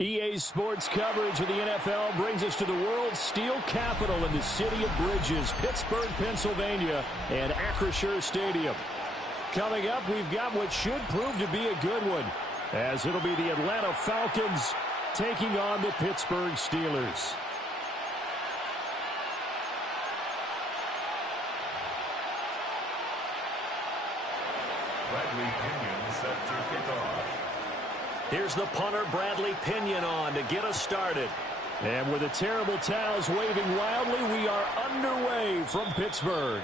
EA Sports coverage of the NFL brings us to the world's steel capital in the city of bridges, Pittsburgh, Pennsylvania, and Acrisure Stadium. Coming up, we've got what should prove to be a good one, as it'll be the Atlanta Falcons taking on the Pittsburgh Steelers. Bradley Pinion set to kick off. Here's the punter, Bradley Pinion, on to get us started. And with the terrible towels waving wildly, we are underway from Pittsburgh.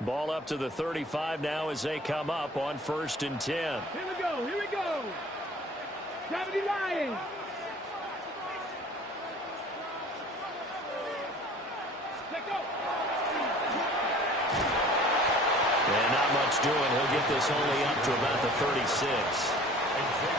Ball up to the 35 now as they come up on 1st and 10. Here we go, here we go. 70 Lions. Let go. And not much doing. He'll get this only up to about the 36.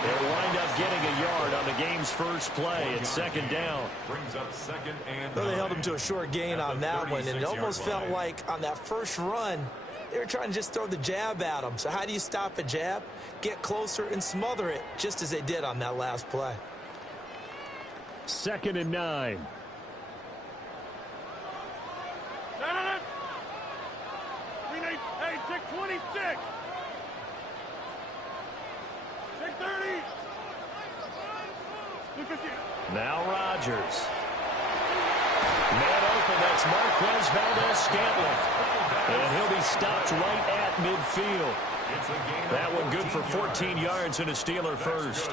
They'll wind up getting a yard on the game's first play. It's 2nd down. Brings up 2nd and Well, they held him to a short gain on that one, and it almost felt like on that first run, they were trying to just throw the jab at him. So how do you stop a jab? Get closer and smother it, just as they did on that last play. 2nd and 9. Hey, check 26. Check 30. Look at you. Now Rodgers. Man open, that's Marquez Valdez-Scantling. And he'll be stopped right at midfield. That one good for 14 yards and a Steeler first.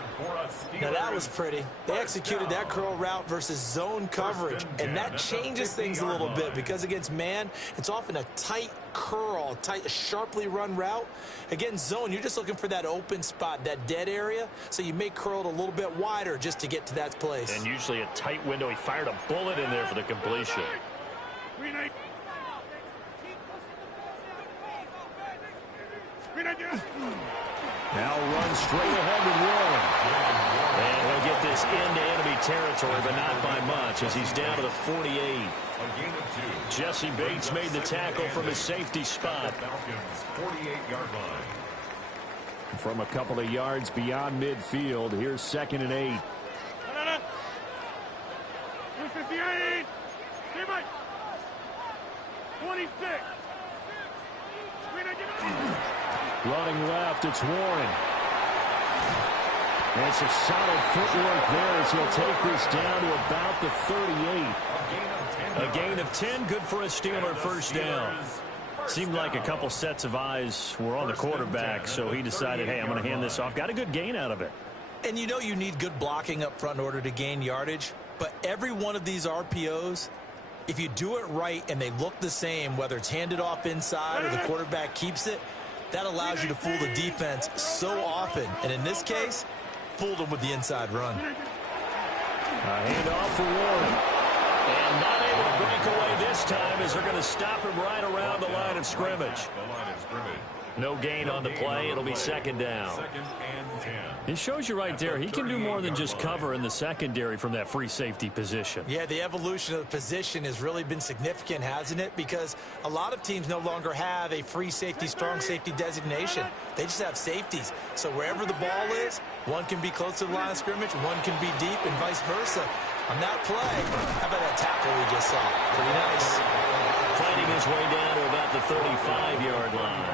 Now that was pretty. They executed that curl route versus zone coverage, and that changes things a little bit because against man, it's often a tight curl, tight, sharply run route. Against zone, you're just looking for that open spot, that dead area, so you may curl it a little bit wider just to get to that place. And usually a tight window. He fired a bullet in there for the completion. Now runs straight ahead with Warren. And he'll get this into enemy territory, but not by much as he's down to the 48. Jesse Bates made the tackle from his safety spot. 48-yard line. From a couple of yards beyond midfield, here's 2nd and 8. 58. 26. Running left, it's Warren. And some solid footwork there as he'll take this down to about the 38. A gain of 10, good for a Steeler first down. Seemed like a couple sets of eyes were on the quarterback, so he decided, hey, I'm going to hand this off. Got a good gain out of it. And you know you need good blocking up front in order to gain yardage, but every one of these RPOs, if you do it right and they look the same, whether it's handed off inside or the quarterback keeps it, that allows you to fool the defense so often. And in this case, fooled them with the inside run. A handoff for Warren. And not able to break away this time as they're going to stop him right around the line of scrimmage. No gain on the play. It'll be 2nd down. 2nd and 10. It shows you right there, he can do more than just cover in the secondary from that free safety position. Yeah, the evolution of the position has really been significant, hasn't it? Because a lot of teams no longer have a free safety, strong safety designation. They just have safeties. So wherever the ball is, one can be close to the line of scrimmage, one can be deep, and vice versa. On that play, how about that tackle we just saw? Pretty nice. Fighting his way down to about the 35-yard line.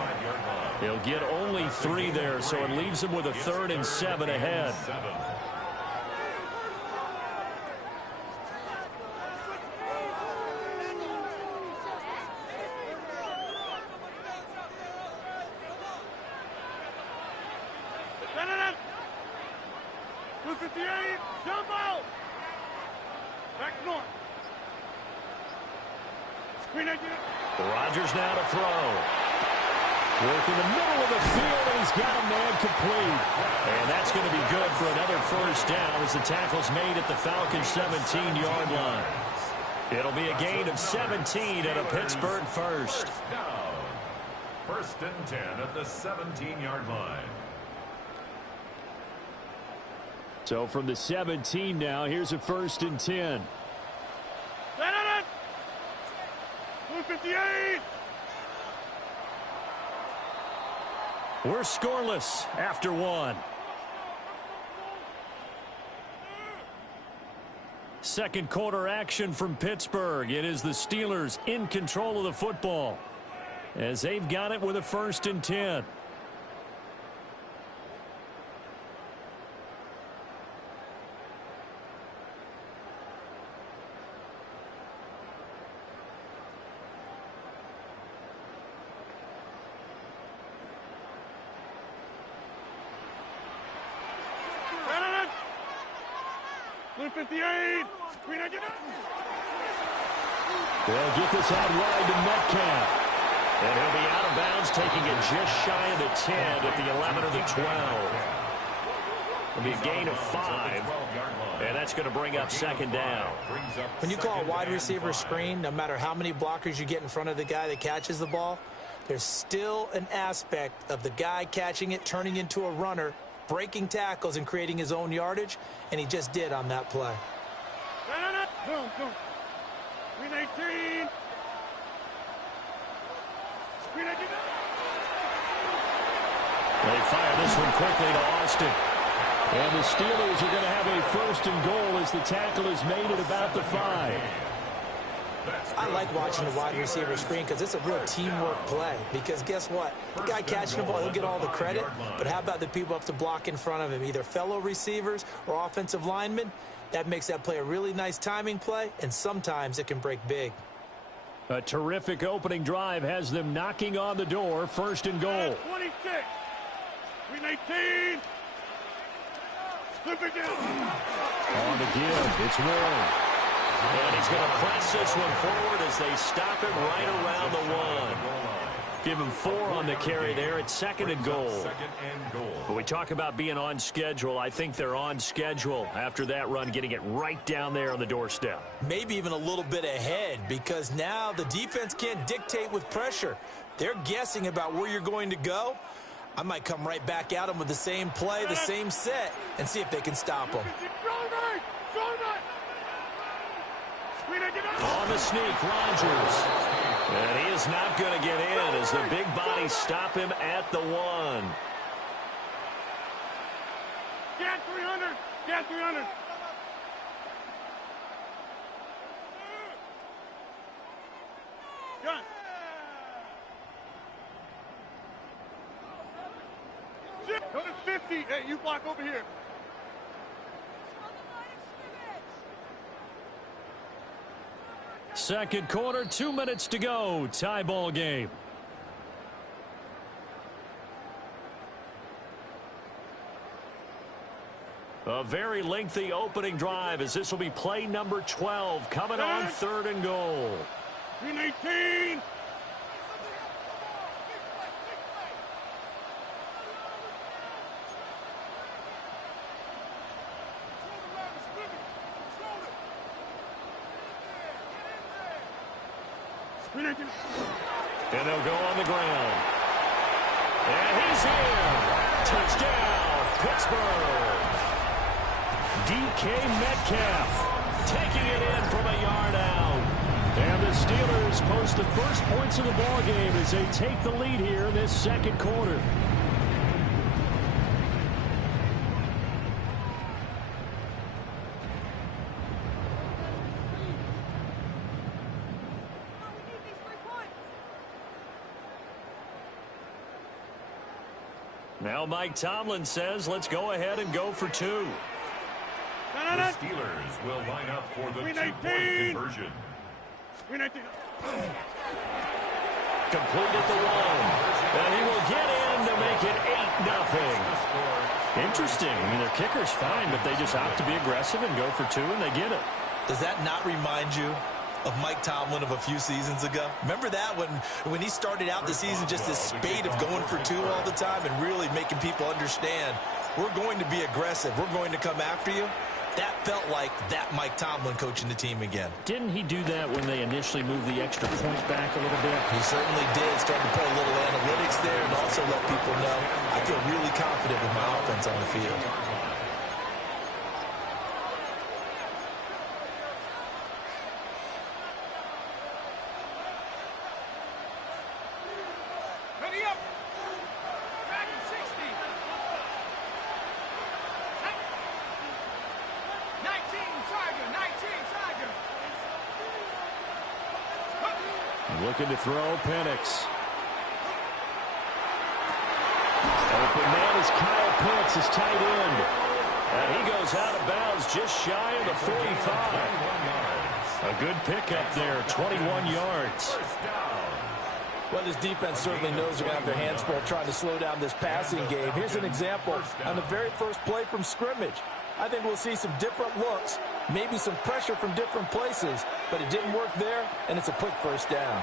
He'll get only 3 there, so it leaves him with a 3rd and 7 ahead. 258, jump out. Back north. Screen agent. Rodgers now to throw. Work in the middle of the field, and he's got a man complete. And that's going to be good for another first down as the tackle's made at the Falcons' 17-yard line. It'll be a gain of 17 and a Pittsburgh first. First and 10 at the 17-yard line. So from the 17 now, here's a first and 10. 258. We're scoreless after one. Second quarter action from Pittsburgh. It is the Steelers in control of the football as they've got it with a first and 10. They'll get this out wide to Metcalf. And he'll be out of bounds, taking it just shy of the 10 at the 11 or the 12. It'll be a gain of 5. And that's going to bring up second down. When you call a wide receiver screen, no matter how many blockers you get in front of the guy that catches the ball, there's still an aspect of the guy catching it, turning into a runner, breaking tackles and creating his own yardage, and he just did on that play. Boom, boom. Screen 18. Screen 18. They fire this one quickly to Austin. And the Steelers are going to have a first and goal as the tackle is made at about the 5. I like watching the wide receiver screen because it's a real teamwork play. Because guess what? The guy catching the ball, he'll get all the credit. But how about the people up to block in front of him, either fellow receivers or offensive linemen? That makes that play a really nice timing play, and sometimes it can break big. A terrific opening drive has them knocking on the door. First and goal. 26. Screen 18. Slip it down. On the give, it's Warren. And he's going to press this one forward as they stop him right around the 1. Give him 4 on the carry there. It's second and goal. But we talk about being on schedule. I think they're on schedule after that run, getting it right down there on the doorstep. Maybe even a little bit ahead because now the defense can't dictate with pressure. They're guessing about where you're going to go. I might come right back at them with the same play, the same set, and see if they can stop them. On the sneak, Rodgers. And he is not going to get in as the big bodies stop him at the 1. Get 300. Get 300. Gun. Go to 50. Hey, you block over here. Second quarter, 2 minutes to go. Tie ball game. A very lengthy opening drive as this will be play number 12 coming on third and goal. 18. And they'll go on the ground. And he's here. Touchdown, Pittsburgh. DK Metcalf taking it in from a yard out. And the Steelers post the first points of the ball game as they take the lead here in this second quarter. Now Mike Tomlin says, let's go ahead and go for 2. The Steelers will line up for the 2-point conversion. Completed the 1. And he will get in to make it 8-0. interesting. I mean, their kicker's fine, but they just opt to be aggressive and go for 2, and they get it. Does that not remind you of Mike Tomlin of a few seasons ago? Remember that when he started out the season, just this spate of going for 2 all the time and really making people understand, we're going to be aggressive. We're going to come after you. That felt like that Mike Tomlin coaching the team again. Didn't he do that when they initially moved the extra point back a little bit? He certainly did. Started to put a little analytics there and also let people know, I feel really confident with my offense on the field. Ready up. Dragon 60. 19 Tiger. 19 Tiger. Looking to throw, Penix. Open man is Kyle Pitts, his tight end. And he goes out of bounds just shy of the 45. A good pickup there, 21 yards. Well, this defense certainly knows they're going to have their hands full trying to slow down this passing game. Here's an example on the very first play from scrimmage. I think we'll see some different looks, maybe some pressure from different places, but it didn't work there, and it's a quick first down.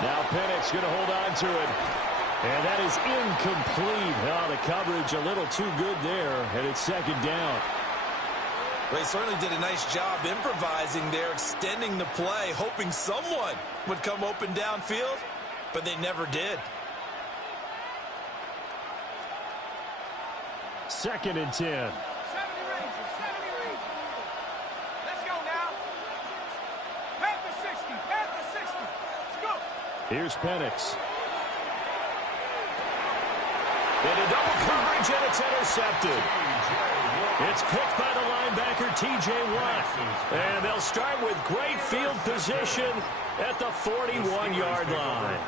Now Penix going to hold on to it. And that is incomplete. Oh, the coverage a little too good there, and it's second down. Well, he certainly did a nice job improvising there, extending the play, hoping someone would come open downfield, but they never did. 2nd and 10. 70 Rangers. 70 Rangers. Let's go now. Panther 60. Panther 60. Let's go. Here's Penix. Into double coverage, and it's intercepted. It's picked by the linebacker, T.J. Watt. And they'll start with great field position at the 41-yard line.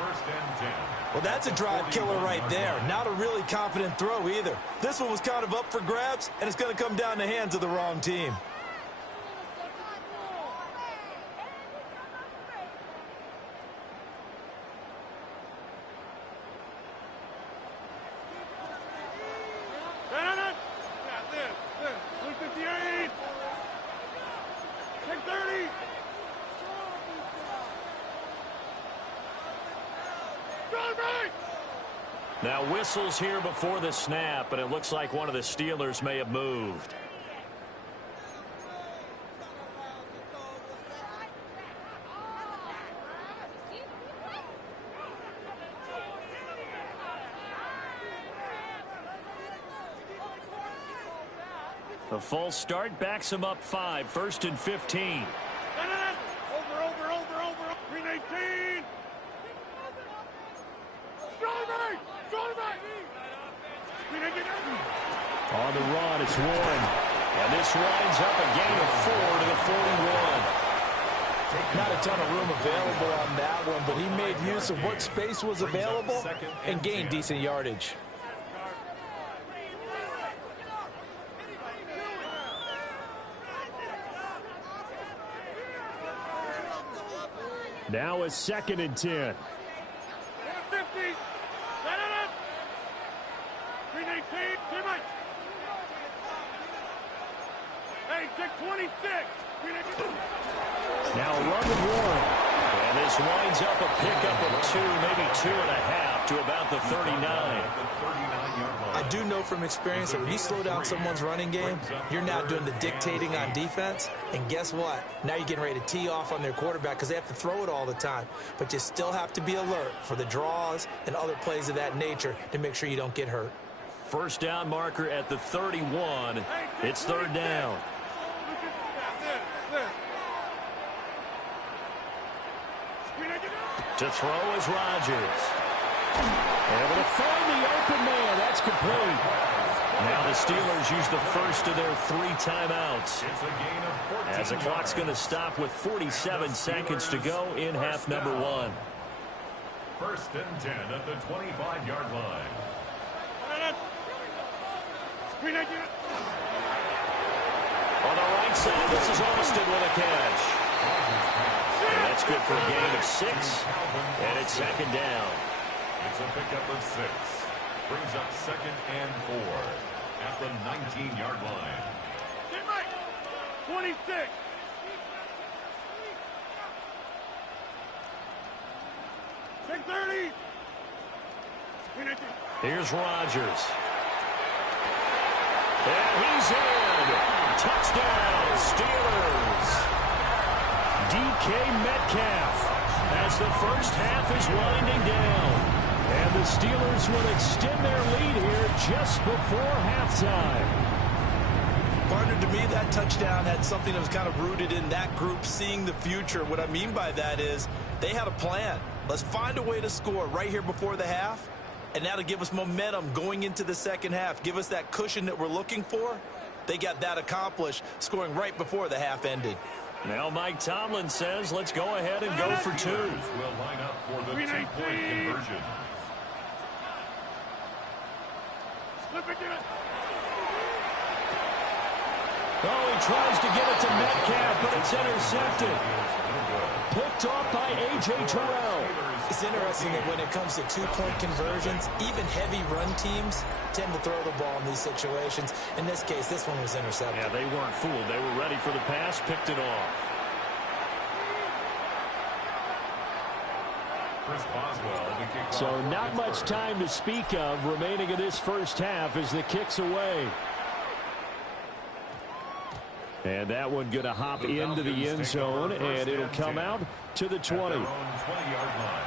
Well, that's a drive killer right there. Not a really confident throw either. This one was kind of up for grabs, and it's going to come down in the hands of the wrong team. Now whistles here before the snap, and it looks like one of the Steelers may have moved. The false start backs him up 5, 1st and 15. Over. 319. On the run, it's Warren. And this winds up a gain of 4 to the 41. Not a ton of room available on that one, but he made use of what space was available and gained decent yardage. Now a 2nd and 10. 50. 319. Too much. Hey, take 26. Now a run with Warren. And this winds up a pickup of 2, maybe 2.5 to about the 39. I do know from experience that when you slow down someone's running game, you're now doing the dictating on defense. And guess what? Now you're getting ready to tee off on their quarterback because they have to throw it all the time. But you still have to be alert for the draws and other plays of that nature to make sure you don't get hurt. First down marker at the 31. It's 3rd down. To throw is Rodgers. Able to find the open man. That's complete. Now the Steelers use the first of their 3 timeouts. As the clock's going to stop with 47 seconds to go in half number 1. 1st and 10 at the 25-yard line. On the right side, this is Austin with a catch. And that's good for a gain of 6. And it's 2nd down. It's a pickup of 6. Brings up 2nd and 4. at the 19-yard line. Get right. 26. Take 30. Here's Rodgers. And he's in. Touchdown, Steelers. DK Metcalf as the first half is winding down. And the Steelers will extend their lead here just before halftime. Partner, to me, that touchdown had something that was kind of rooted in that group seeing the future. What I mean by that is they had a plan. Let's find a way to score right here before the half. And now to give us momentum going into the second half, give us that cushion that we're looking for. They got that accomplished, scoring right before the half ended. Now Mike Tomlin says, let's go ahead and go for two. Will line up for the two-point conversion. Oh, he tries to get it to Metcalf, but it's intercepted. Picked off by A.J. Terrell. It's interesting that when it comes to two-point conversions, even heavy run teams tend to throw the ball in these situations. In this case, this one was intercepted. Yeah, they weren't fooled. They were ready for the pass, picked it off. Chris Boswell, the kickoff. So not much time to speak of remaining in this first half as the kick's away. And that one going to hop into the end zone, and it'll come out to the 20. 20-yard line.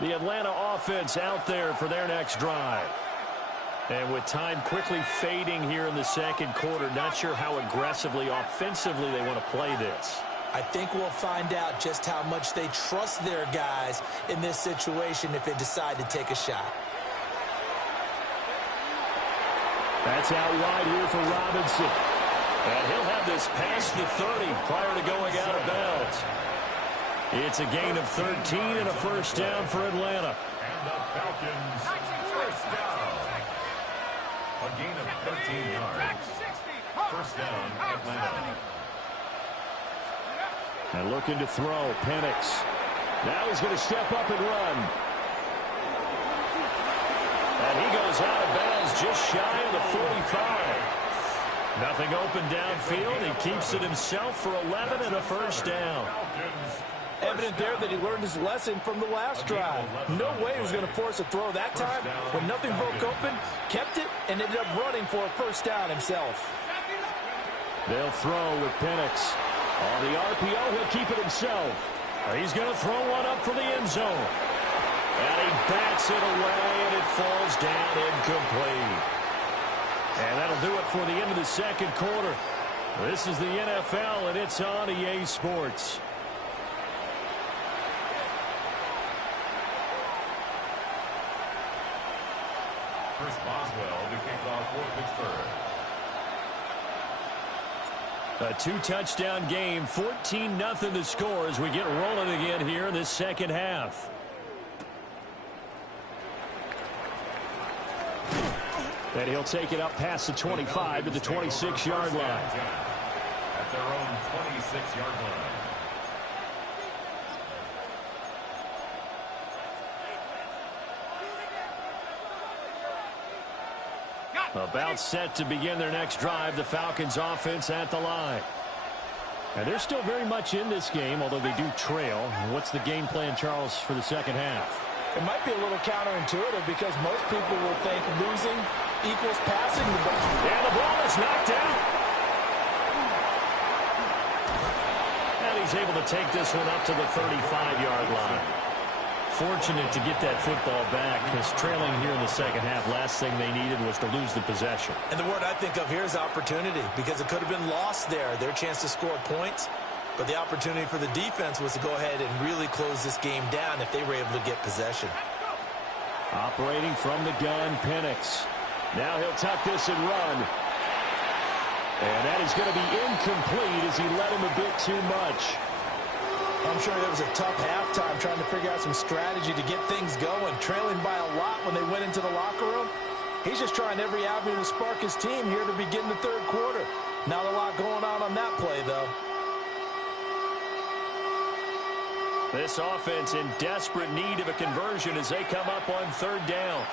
The Atlanta offense out there for their next drive. And with time quickly fading here in the second quarter, not sure how aggressively, offensively they want to play this. I think we'll find out just how much they trust their guys in this situation if they decide to take a shot. That's out wide here for Robinson. And he'll have this past the 30 prior to going out of bounds. It's a gain of 13 and a first down for Atlanta. And the Falcons first down. A gain of 13 yards. First down, Atlanta. And looking to throw, Penix. Now he's going to step up and run. And he goes out of bounds just shy of the 45. Nothing open downfield. He keeps it himself for 11 and a first down. Evident there that he learned his lesson from the last drive. No way he was going to force a throw that time. When nothing broke open, kept it, and ended up running for a first down himself. They'll throw with Penix. On the RPO, he'll keep it himself. He's going to throw one up for the end zone. And he bats it away, and it falls down incomplete. And that'll do it for the end of the second quarter. This is the NFL, and it's on EA Sports. Chris Boswell to kick off for Pittsburgh. A two-touchdown game, 14-0 the score as we get rolling again here in this second half. And he'll take it up past the 25 to the 26-yard line. At their own 26-yard line. About set to begin their next drive, the Falcons offense at the line. And they're still very much in this game, although they do trail. What's the game plan, Charles, for the second half? It might be a little counterintuitive because most people will think losing equals passing the ball. And the ball is knocked out. And he's able to take this one up to the 35-yard line. Fortunate to get that football back because trailing here in the second half, last thing they needed was to lose the possession. And the word I think of here is opportunity because it could have been lost there, their chance to score points. But the opportunity for the defense was to go ahead and really close this game down if they were able to get possession. Operating from the gun, Penix. Now he'll tuck this and run. And that is going to be incomplete as he led him a bit too much. I'm sure it was a tough halftime trying to figure out some strategy to get things going. Trailing by a lot when they went into the locker room. He's just trying every avenue to spark his team here to begin the third quarter. Not a lot going on that play, though. This offense in desperate need of a conversion as they come up on third down.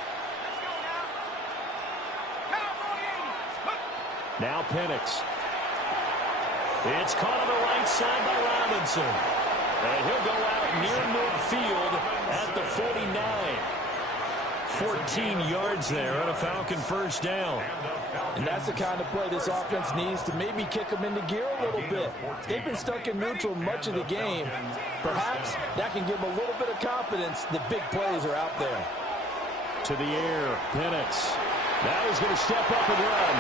Now Penix. It's caught on the right side by Robinson. And he'll go out near midfield at the 49. 14 yards there on a Falcon first down. And that's the kind of play this offense needs to maybe kick them into gear a little bit. They've been stuck in neutral much of the game. Perhaps that can give them a little bit of confidence that big plays are out there. To the air, Penix. Now he's going to step up and run.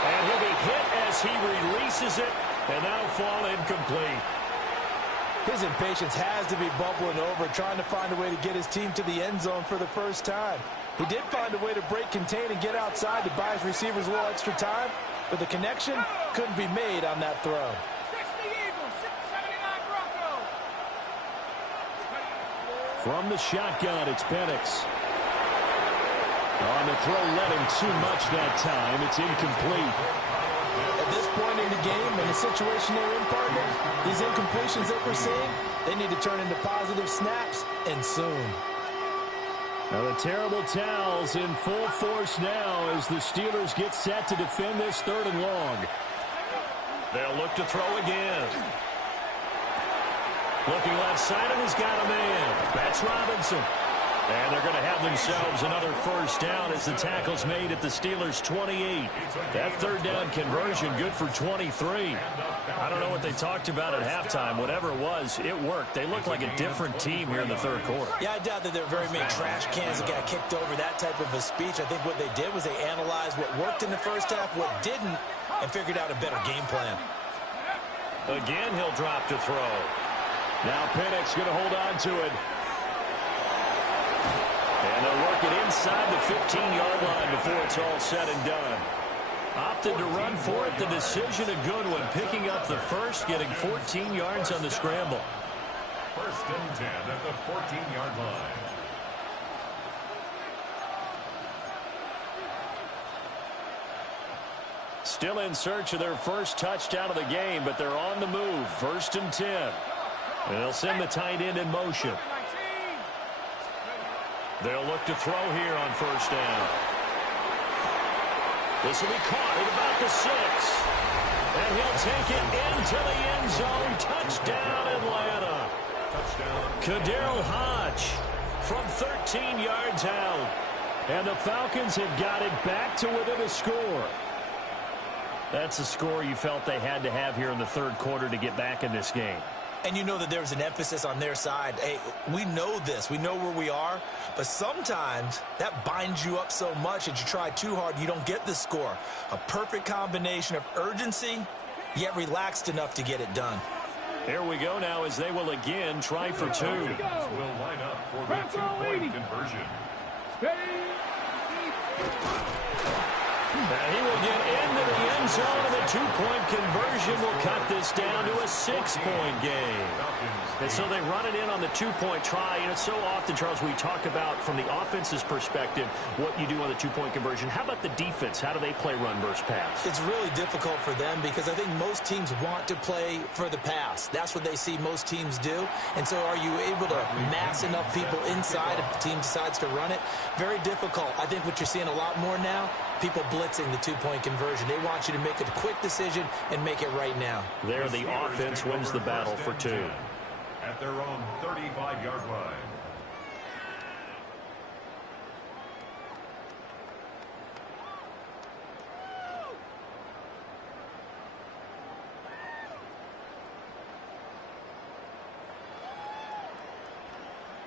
And he'll be hit as he releases it, and that'll fall incomplete. His impatience has to be bubbling over, trying to find a way to get his team to the end zone for the first time. He did find a way to break contain and get outside to buy his receivers a little extra time, but the connection couldn't be made on that throw. 60 Eagles, 79 Broncos. From the shotgun, it's Penix. On the throw, let him too much that time. It's incomplete. At this point in the game, in the situation they're in, partner, these incompletions that we're seeing, they need to turn into positive snaps, and soon. Now the terrible towels in full force now as the Steelers get set to defend this third and long. They'll look to throw again. Looking left side, and he's got a man. That's Robinson. And they're going to have themselves another first down as the tackle's made at the Steelers' 28. That third down conversion good for 23. I don't know what they talked about at halftime. Whatever it was, it worked. They look like a different team here in the third quarter. Yeah, I doubt that there were very many trash cans that got kicked over, that type of a speech. I think what they did was they analyzed what worked in the first half, what didn't, and figured out a better game plan. Again, he'll drop to throw. Now Penix going to hold on to it. And they'll work it inside the 15-yard line before it's all said and done. Opted to run for it. The decision a good one. Picking up the first, getting 14 yards on the scramble. First and 10 at the 14-yard line. Still in search of their first touchdown of the game, but they're on the move. First and 10. And they'll send the tight end in motion. They'll look to throw here on first down. This will be caught at about the 6. And he'll take it into the end zone. Touchdown, Atlanta. Touchdown. Kaderl Hodge from 13 yards out. And the Falcons have got it back to within a score. That's a score you felt they had to have here in the third quarter to get back in this game. And you know that there was an emphasis on their side. Hey, we know this. We know where we are. But sometimes that binds you up so much that you try too hard, you don't get the score. A perfect combination of urgency, yet relaxed enough to get it done. Here we go now as they will again try for two. Will line up for the two-point conversion. And he will get into the end zone, and the two-point conversion will cut this down to a 6-point game. And so they run it in on the two-point try. And it's so often, Charles, we talk about from the offense's perspective what you do on the two-point conversion. How about the defense? How do they play run versus pass? It's really difficult for them because I think most teams want to play for the pass. That's what they see most teams do. And so are you able to mass enough people inside if the team decides to run it? Very difficult. I think what you're seeing a lot more now, people blitzing the two-point conversion. They want you to make a quick decision and make it right now. There, the offense wins the battle for two. At their own 35-yard line.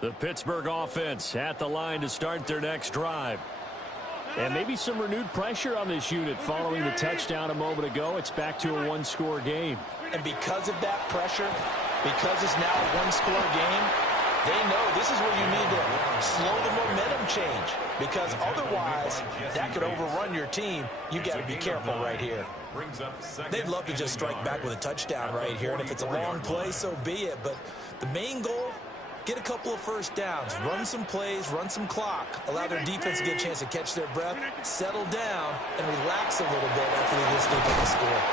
The Pittsburgh offense at the line to start their next drive. And maybe some renewed pressure on this unit following the touchdown a moment ago. It's back to a one-score game. And because of that pressure, because it's now a one-score game, they know this is where you need to slow the momentum change. Because otherwise, that could overrun your team. You've got to be careful right here. They'd love to just strike back with a touchdown right here. And if it's a long play, so be it. But the main goal, get a couple of first downs, run some plays, run some clock, allow their defense to get a chance to catch their breath, settle down, and relax a little bit after they just get the score.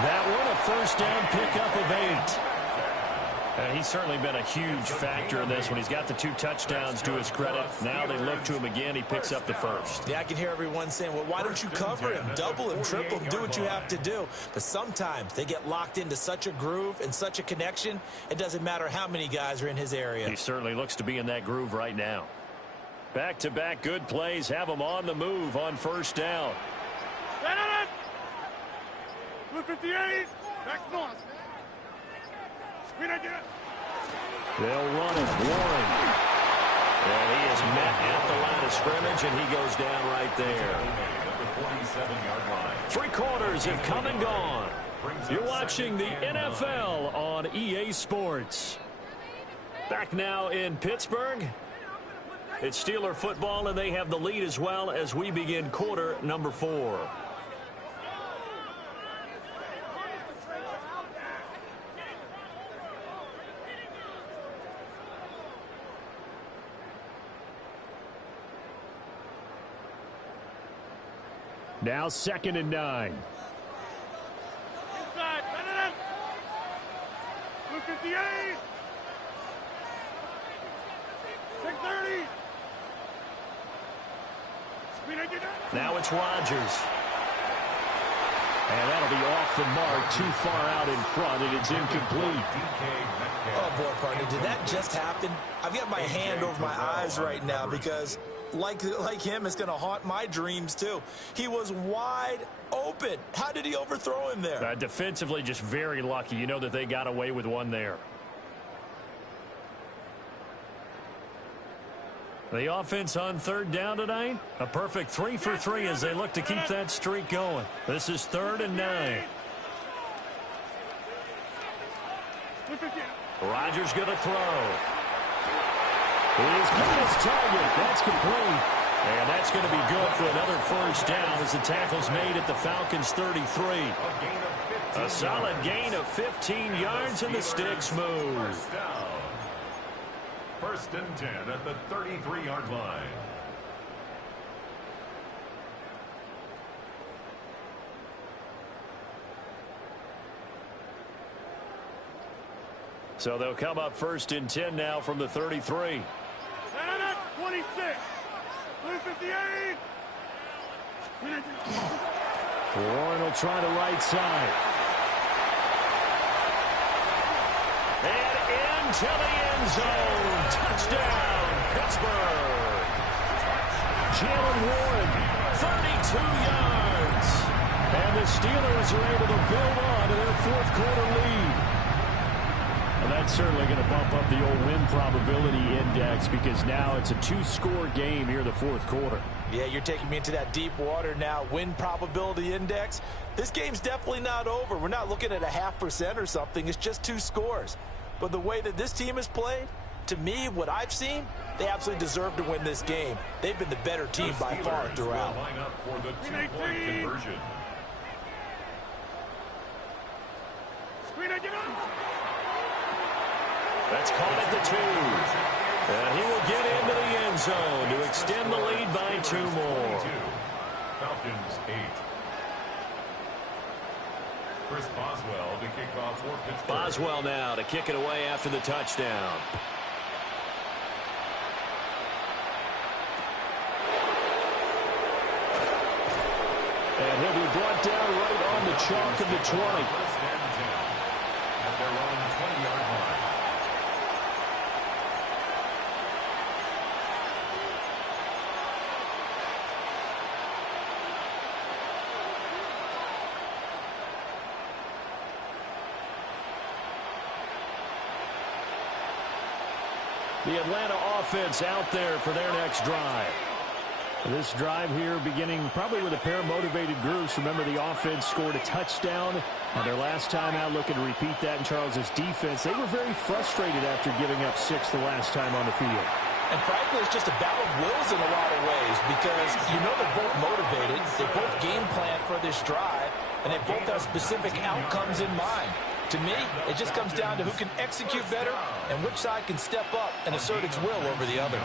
That one, a first down pickup of 8. He's certainly been a huge factor in this one. He's got the 2 touchdowns to his credit. Now they look to him again. He picks up the first. Yeah, I can hear everyone saying, well, why don't you cover him, double him, triple him, do what you have to do. But sometimes they get locked into such a groove and such a connection, it doesn't matter how many guys are in his area. He certainly looks to be in that groove right now. Back-to-back good plays have him on the move on first down. 258. Back north. They'll run it. Warren. And he is met at the line of scrimmage, and he goes down right there. 3 quarters have come and gone. You're watching the NFL on EA Sports. Back now in Pittsburgh. It's Steeler football, and they have the lead as well as we begin quarter number 4. Now 2nd and 9. Inside. 258. 630. Now it's Rodgers. And that'll be off the mark, too far out in front, and it's incomplete. Oh, boy, partner, did that just happen? I've got my hand over my eyes right now because, like him, it's going to haunt my dreams, too. He was wide open. How did he overthrow him there? Defensively, just very lucky. You know that they got away with one there. The offense on 3rd down tonight, a perfect 3 for 3 as they look to keep that streak going. This is 3rd and 9. Rodgers going to throw. He's got his target. That's complete. And that's going to be good for another first down as the tackle's made at the Falcons' 33. A solid gain of 15 yards, and the sticks move. 1st and 10 at the 33-yard line. So they'll come up 1st and 10 now from the 33. 26. 258. Warren will try the right side. And into the end zone. Touchdown, Pittsburgh. Jalen Warren, 32 yards. And the Steelers are able to build on to their 4th quarter lead. Well, that's certainly going to bump up the old win probability index because now it's a 2-score game here in the 4th quarter. Yeah, you're taking me into that deep water now. Win probability index. This game's definitely not over. We're not looking at a 0.5% or something. It's just 2 scores. But the way that this team has played, to me, what I've seen, they absolutely deserve to win this game. They've been the better team by far throughout. Line up for the 2-point conversion. That's caught at the 2. And he will get into the end zone to extend the lead by 2 more. Falcons 8. Chris Boswell to kick off for Pittsburgh. Boswell now to kick it away after the touchdown. And he'll be brought down right on the chalk of the 20. 1st and 10 at their own 20-yard line. The Atlanta offense out there for their next drive. This drive here beginning probably with a pair of motivated groups. Remember, the offense scored a touchdown on their last time out, looking to repeat that in Charles's defense. They were very frustrated after giving up 6 the last time on the field. And frankly, it's just a battle of wills in a lot of ways because you know they're both motivated. They both game plan for this drive, and they both have specific outcomes in mind. To me, it just comes down to who can execute better and which side can step up and assert its will over the other.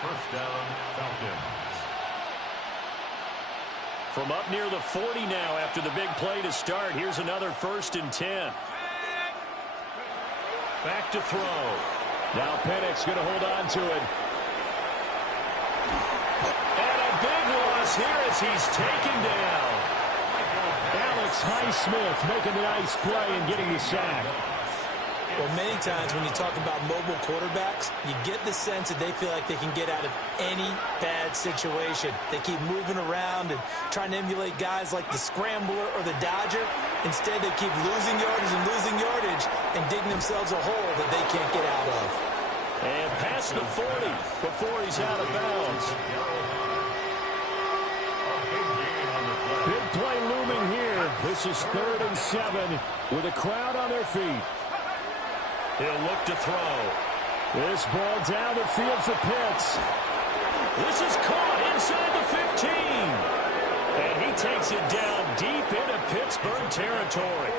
First down, Falcons. From up near the 40 now after the big play to start. Here's another 1st and 10. Back to throw. Now Penix going to hold on to it. And a big loss here as he's taken down. Alex Highsmith making a nice play and getting the sack. Well, many times when you talk about mobile quarterbacks, you get the sense that they feel like they can get out of any bad situation. They keep moving around and trying to emulate guys like the Scrambler or the Dodger. Instead, they keep losing yardage and digging themselves a hole that they can't get out of. And past the 40 before he's out of bounds. Big play looming here. This is 3rd and 7 with a crowd on their feet. He'll look to throw. This ball down the field for Pitts. This is caught inside the 15. And he takes it down deep into Pittsburgh territory.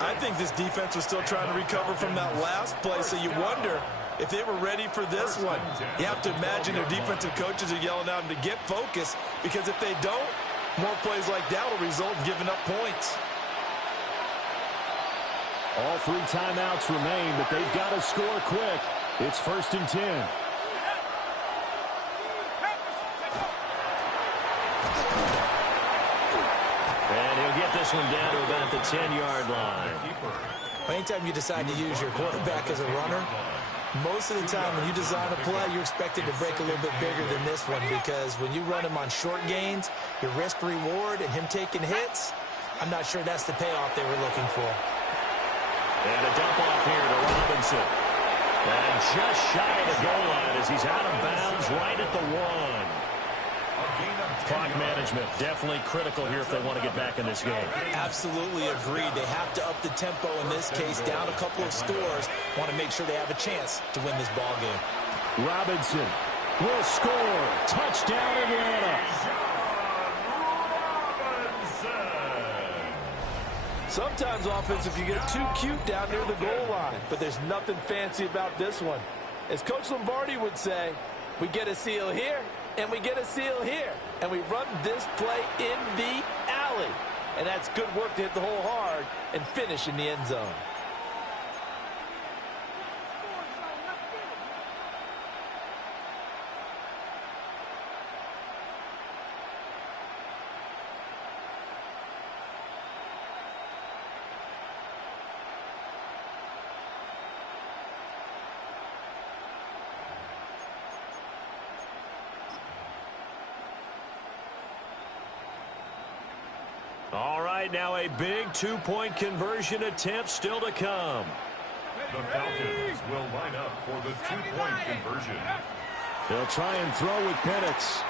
I think this defense was still trying to recover from that last play, so you wonder if they were ready for this one. You have to imagine their defensive coaches are yelling at them to get focused, because if they don't, more plays like that will result in giving up points. All 3 timeouts remain, but they've got to score quick. It's 1st and 10. And he'll get this one down to about the 10-yard line. Anytime you decide to use your quarterback as a runner, most of the time when you design a play, you're expected to break a little bit bigger than this one, because when you run him on short gains, your risk-reward and him taking hits, I'm not sure that's the payoff they were looking for. And a dump off here to Robinson. And just shy of the goal line as he's out of bounds right at the 1. Clock management definitely critical here if they want to get back in this game. Absolutely agreed. They have to up the tempo in this case, down a couple of scores. Want to make sure they have a chance to win this ball game. Robinson will score. Touchdown, Atlanta. Sometimes offensive can get too cute down near the goal line, but there's nothing fancy about this one. As Coach Lombardi would say, we get a seal here, and we get a seal here, and we run this play in the alley. And that's good work to hit the hole hard and finish in the end zone. All right, now a big 2-point conversion attempt still to come. The Falcons will line up for the 2-point conversion. They'll try and throw with Penix.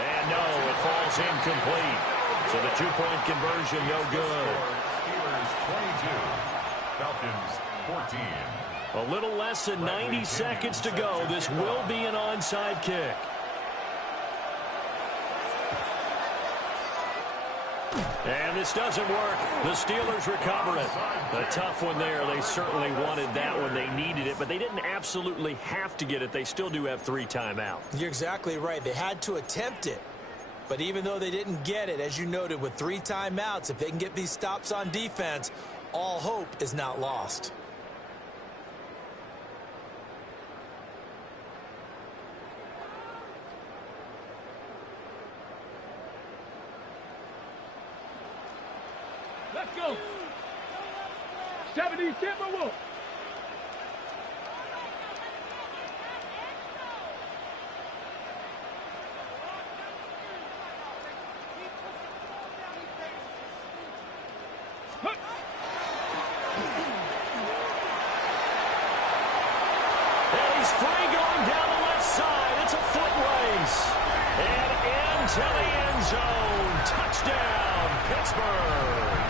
And no, it falls incomplete. So the 2-point conversion no good. Steelers 22, Falcons 14. A little less than 90 seconds to go. This will be an onside kick. And this doesn't work. The Steelers recover it. A tough one there. They certainly wanted that one. They needed it, but they didn't absolutely have to get it. They still do have 3 timeouts. You're exactly right. They had to attempt it. But even though they didn't get it, as you noted, with 3 timeouts, if they can get these stops on defense, all hope is not lost. Let's go. 70 Timberwolves. And he's free going down the left side. It's a foot race. And into the end zone. Touchdown, Pittsburgh.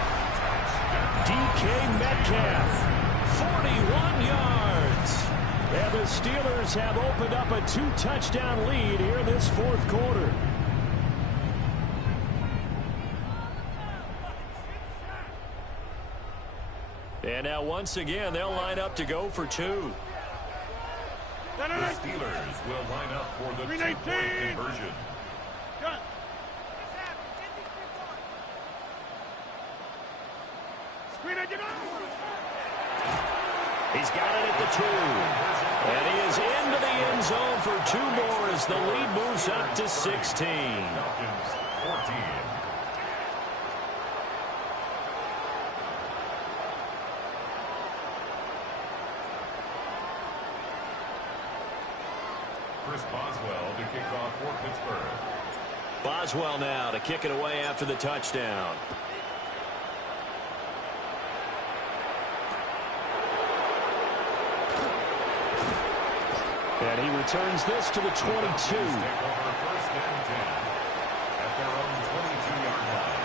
DK Metcalf, 41 yards. And the Steelers have opened up a 2-touchdown lead here in this 4th quarter. And now once again, they'll line up to go for two. The Steelers will line up for the two-point conversion. He's got it at the 2. And he is into the end zone for 2 more as the lead moves up to 16. Falcons 14. Chris Boswell to kick off for Pittsburgh. Boswell now to kick it away after the touchdown. And he returns this to the 22. Take over first and 10 at their own 22-yard line.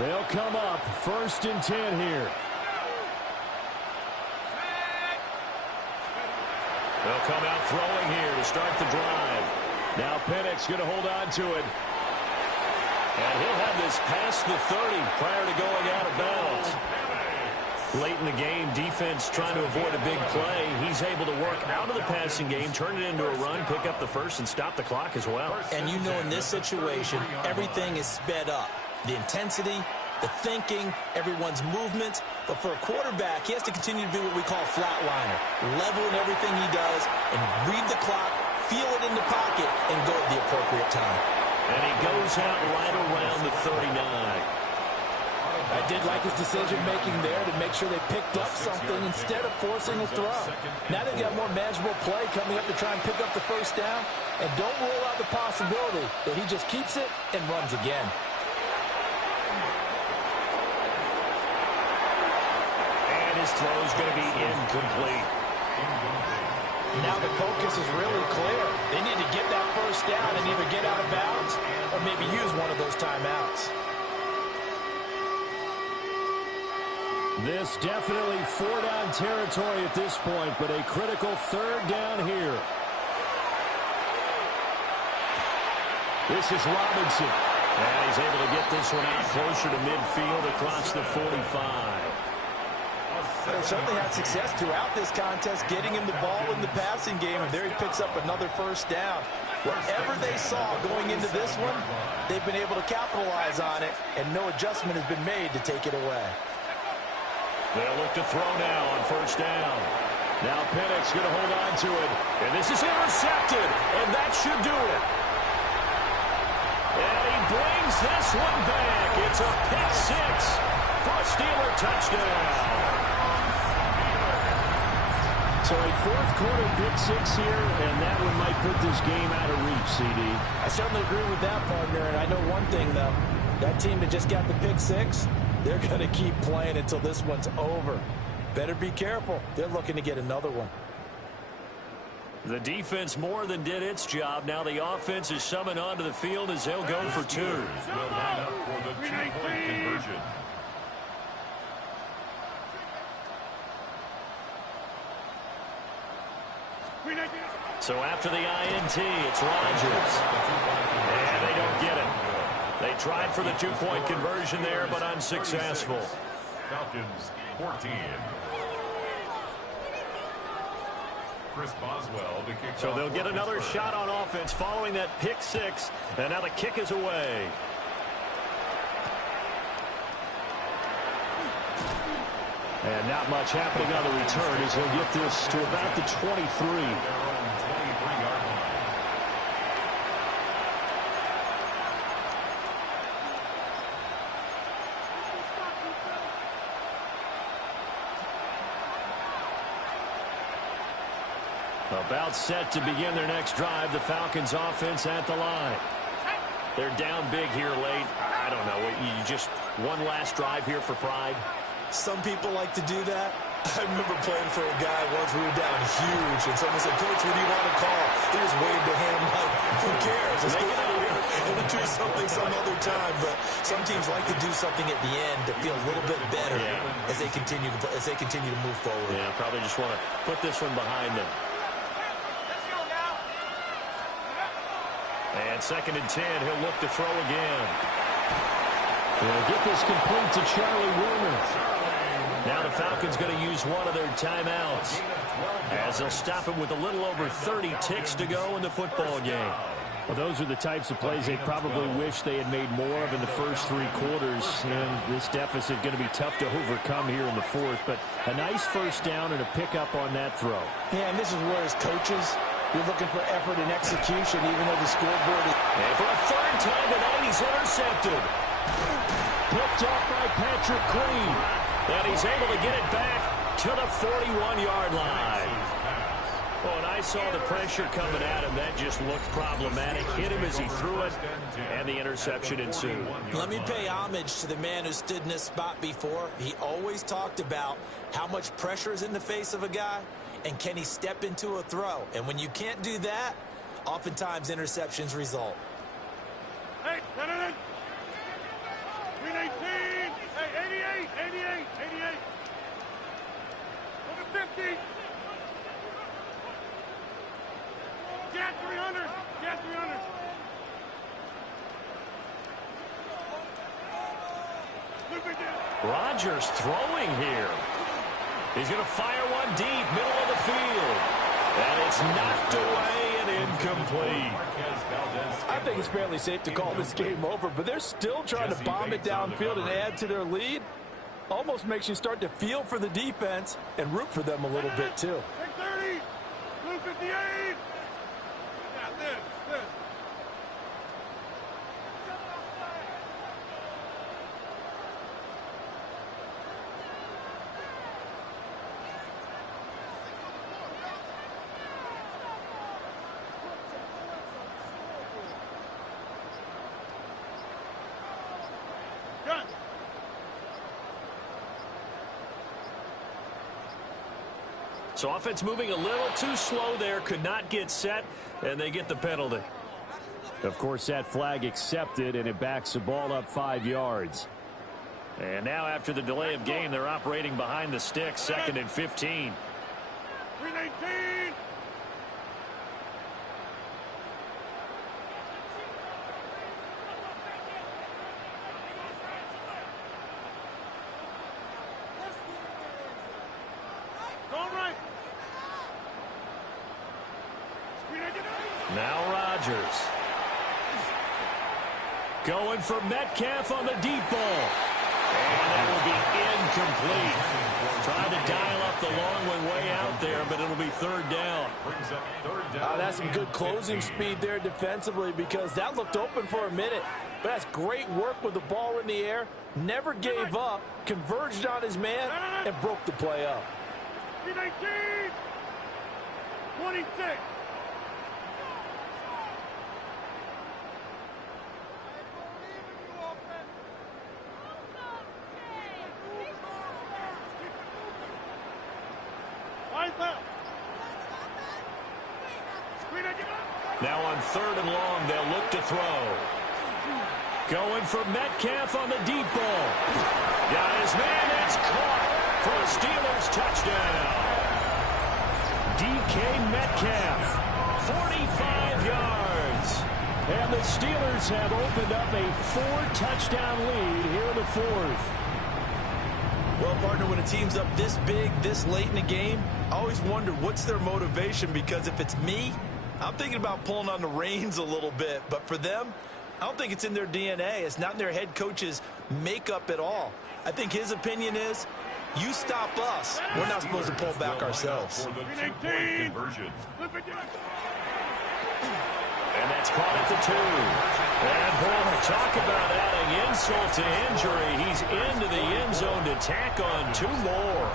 They'll come up first and 10 here. They'll come out throwing here to start the drive. Now Pennick's going to hold on to it. And he'll have this past the 30 prior to going out of bounds. Late in the game, defense trying to avoid a big play. He's able to work out of the passing game, turn it into a run, pick up the first, and stop the clock as well. And you know in this situation, everything is sped up. The intensity, the thinking, everyone's movements. But for a quarterback, he has to continue to be what we call a flatliner. Level in everything he does and read the clock, feel it in the pocket, and go at the appropriate time. And he goes out right around the 39. I did like his decision-making there to make sure they picked up something instead of forcing a throw. Now they've got more manageable play coming up to try and pick up the first down. And don't rule out the possibility that he just keeps it and runs again. And his throw is going to be incomplete. Now the focus is really clear. They need to get that first down and either get out of bounds or maybe use one of those timeouts. This definitely 4-down territory at this point, but a critical 3rd down here. This is Robinson. And he's able to get this one out closer to midfield across the 45. They certainly had success throughout this contest, getting him the ball in the passing game, and there he picks up another first down. Whatever they saw going into this one, they've been able to capitalize on it, and no adjustment has been made to take it away. They'll look to throw now on first down. Now Pennick's going to hold on to it. And this is intercepted, and that should do it. And he brings this one back. It's a pick six for a Steeler touchdown. So a 4th quarter pick six here, and that one might put this game out of reach, CD. I certainly agree with that, partner, and I know one thing, though. That team that just got the pick six, they're going to keep playing until this one's over. Better be careful. They're looking to get another one. The defense more than did its job. Now the offense is summoned onto the field as they'll go for two. Will line up for the two-point conversion. So after the INT, it's Rodgers. And they don't get it. They tried for the two-point conversion there, but unsuccessful. Falcons 14. Chris Boswell to kick So off they'll get for another Pittsburgh. shot on offense following that pick six. And now the kick is away. And not much happening on the return as he'll get this to about the 23. Their own 23-yard line. About set to begin their next drive. The Falcons offense at the line. They're down big here late. I don't know. You just one last drive here for pride. Some people like to do that. I remember playing for a guy once. We were down huge, and someone said, "Coach, what do you want to call?" He just waved to him like, "Who cares? Let's get out of here and do something some other time." But some teams like to do something at the end to feel a little bit better as they continue to move forward. Yeah, probably just want to put this one behind them. Let's go now. And 2nd and 10, he'll look to throw again. They'll get this complete to Charlie Warner. Now the Falcons going to use one of their timeouts as they'll stop him with a little over 30 ticks to go in the football game. Well, those are the types of plays they probably wish they had made more of in the first 3 quarters. And this deficit going to be tough to overcome here in the 4th. But a nice first down and a pickup on that throw. Yeah, and this is where as coaches, you're looking for effort and execution, even though the scoreboard is... And for a 3rd time tonight, he's intercepted. Picked up by Patrick Queen. And he's able to get it back to the 41-yard line. Well, when I saw the pressure coming at him, that just looked problematic. Hit him as he threw it, and the interception ensued. Let me pay homage to the man who stood in this spot before. He always talked about how much pressure is in the face of a guy, and can he step into a throw. And when you can't do that, oftentimes interceptions result. Hey, 318. Hey, 88. Over 50. Get 300. Get 300. Rodgers throwing here. He's going to fire one deep, middle of the field. And it's knocked away and incomplete. I think it's fairly safe to call this game over, but they're still trying to bomb it downfield and add to their lead. Almost makes you start to feel for the defense and root for them a little bit, too. 30. 258. Yeah, this. So offense moving a little too slow there, could not get set, and they get the penalty. Of course, that flag accepted, and it backs the ball up 5 yards. And now after the delay of game, they're operating behind the sticks, 2nd and 15. 319. Now Rodgers. Going for Metcalf on the deep ball. And that will be incomplete. Trying to dial up the long one way out there, but it'll be 3rd down. That's some good closing speed there defensively, because that looked open for a minute. But that's great work with the ball in the air. Never gave up, converged on his man, and broke the play up. 319. 26. Now on 3rd and long, they'll look to throw. Going for Metcalf on the deep ball. Got his man, it's caught for a Steelers touchdown. DK Metcalf, 45 yards. And the Steelers have opened up a 4-touchdown lead here in the 4th. Well, partner, when a team's up this big, this late in the game, I always wonder what's their motivation, because if it's me, I'm thinking about pulling on the reins a little bit. But for them, I don't think it's in their DNA. It's not in their head coach's makeup at all. I think his opinion is, you stop us, we're not supposed to pull back ourselves. And that's caught at the 2. And boy, talk about adding insult to injury. He's into the end zone to tack on 2 more.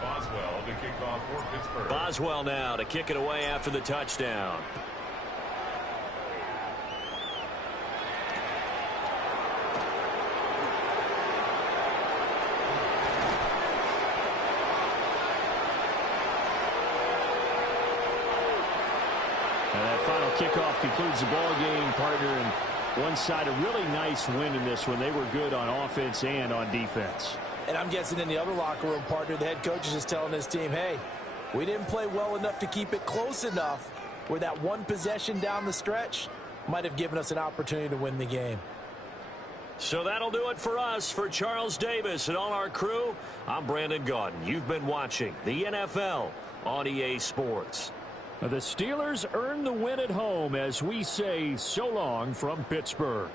Boswell to kick off for Pittsburgh. Boswell now to kick it away after the touchdown. And that final kickoff concludes the ball game, partner. And One side, a really nice win in this one. They were good on offense and on defense. And I'm guessing in the other locker room, partner, the head coach is just telling his team, hey, we didn't play well enough to keep it close enough where that one possession down the stretch might have given us an opportunity to win the game. So that'll do it for us. For Charles Davis and all our crew, I'm Brandon Gaudin. You've been watching the NFL on EA Sports. The Steelers earn the win at home as we say so long from Pittsburgh.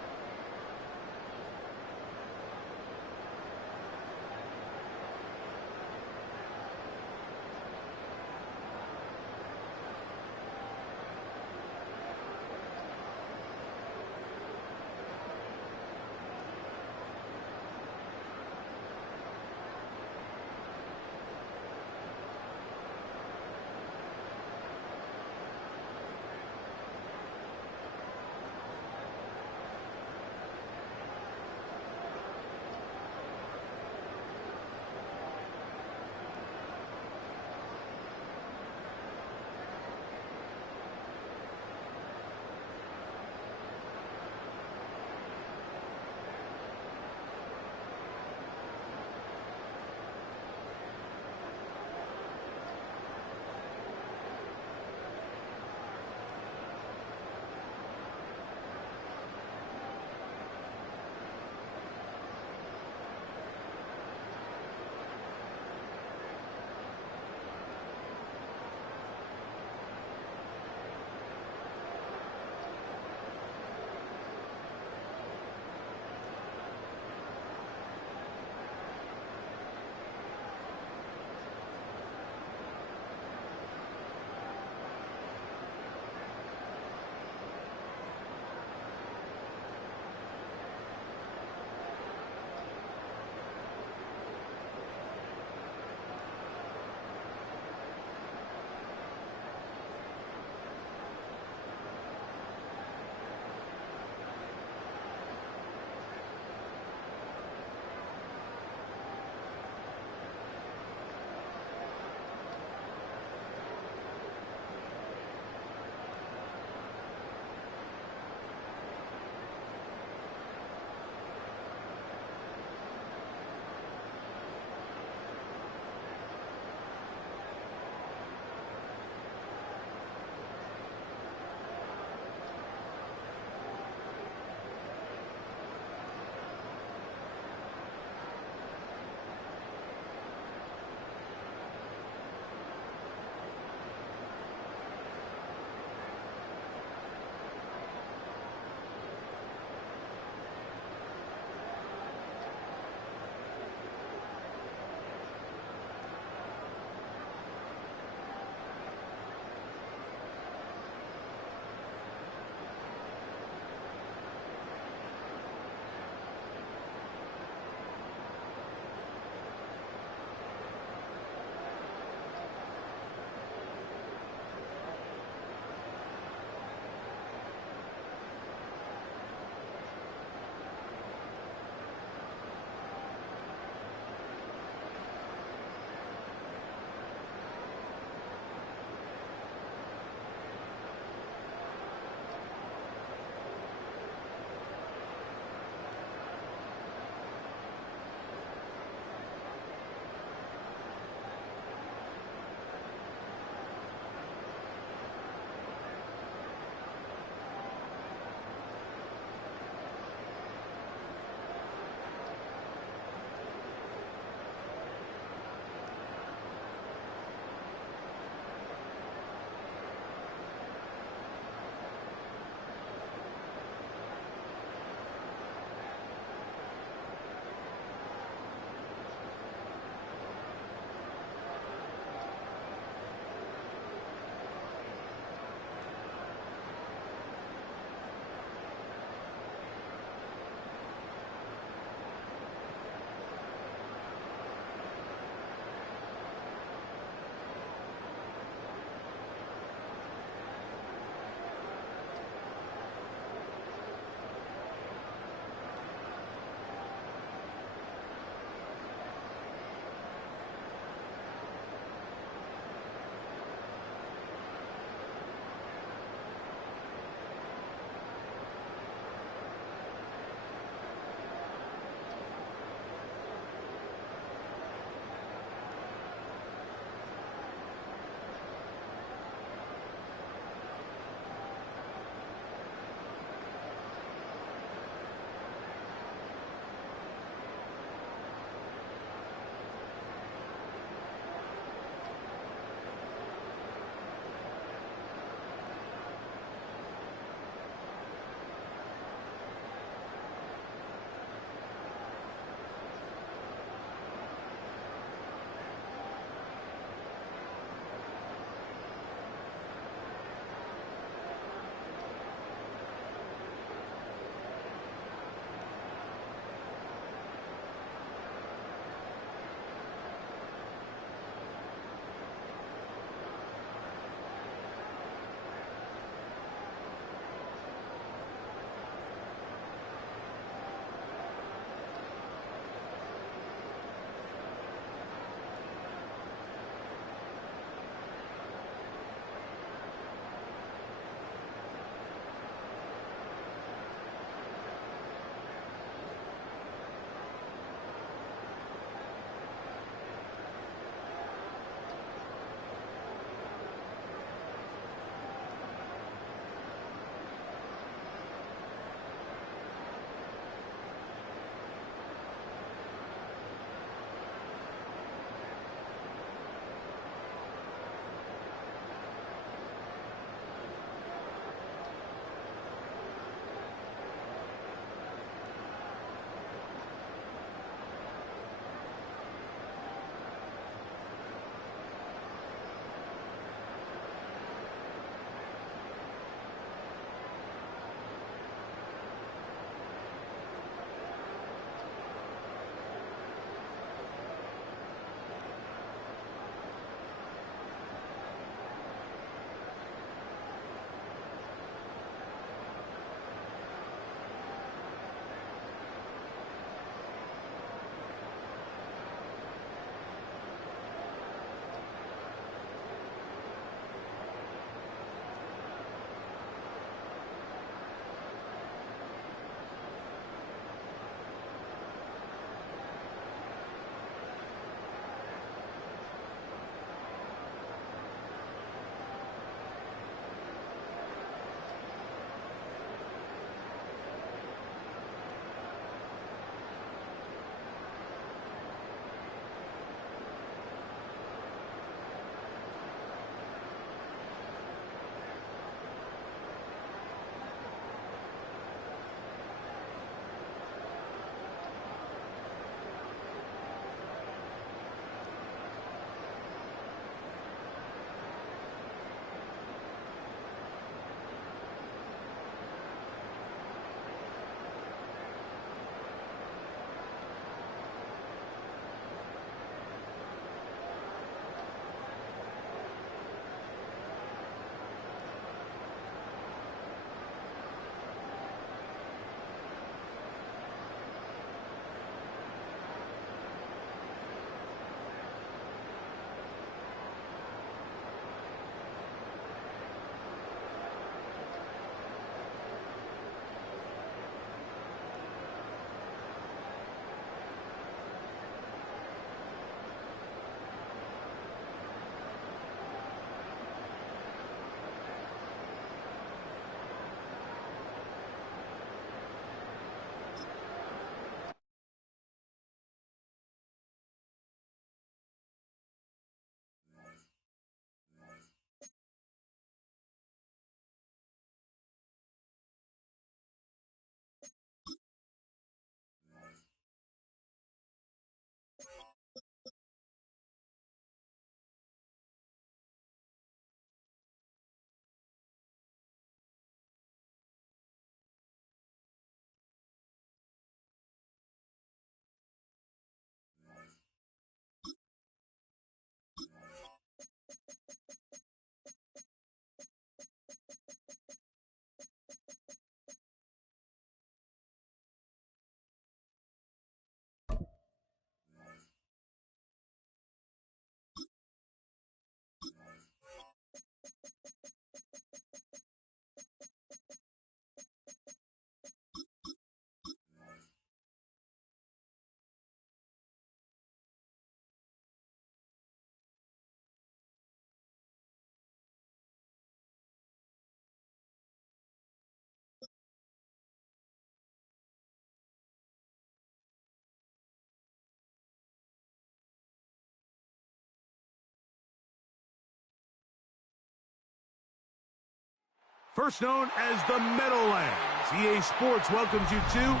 First known as the Meadowlands, EA Sports welcomes you to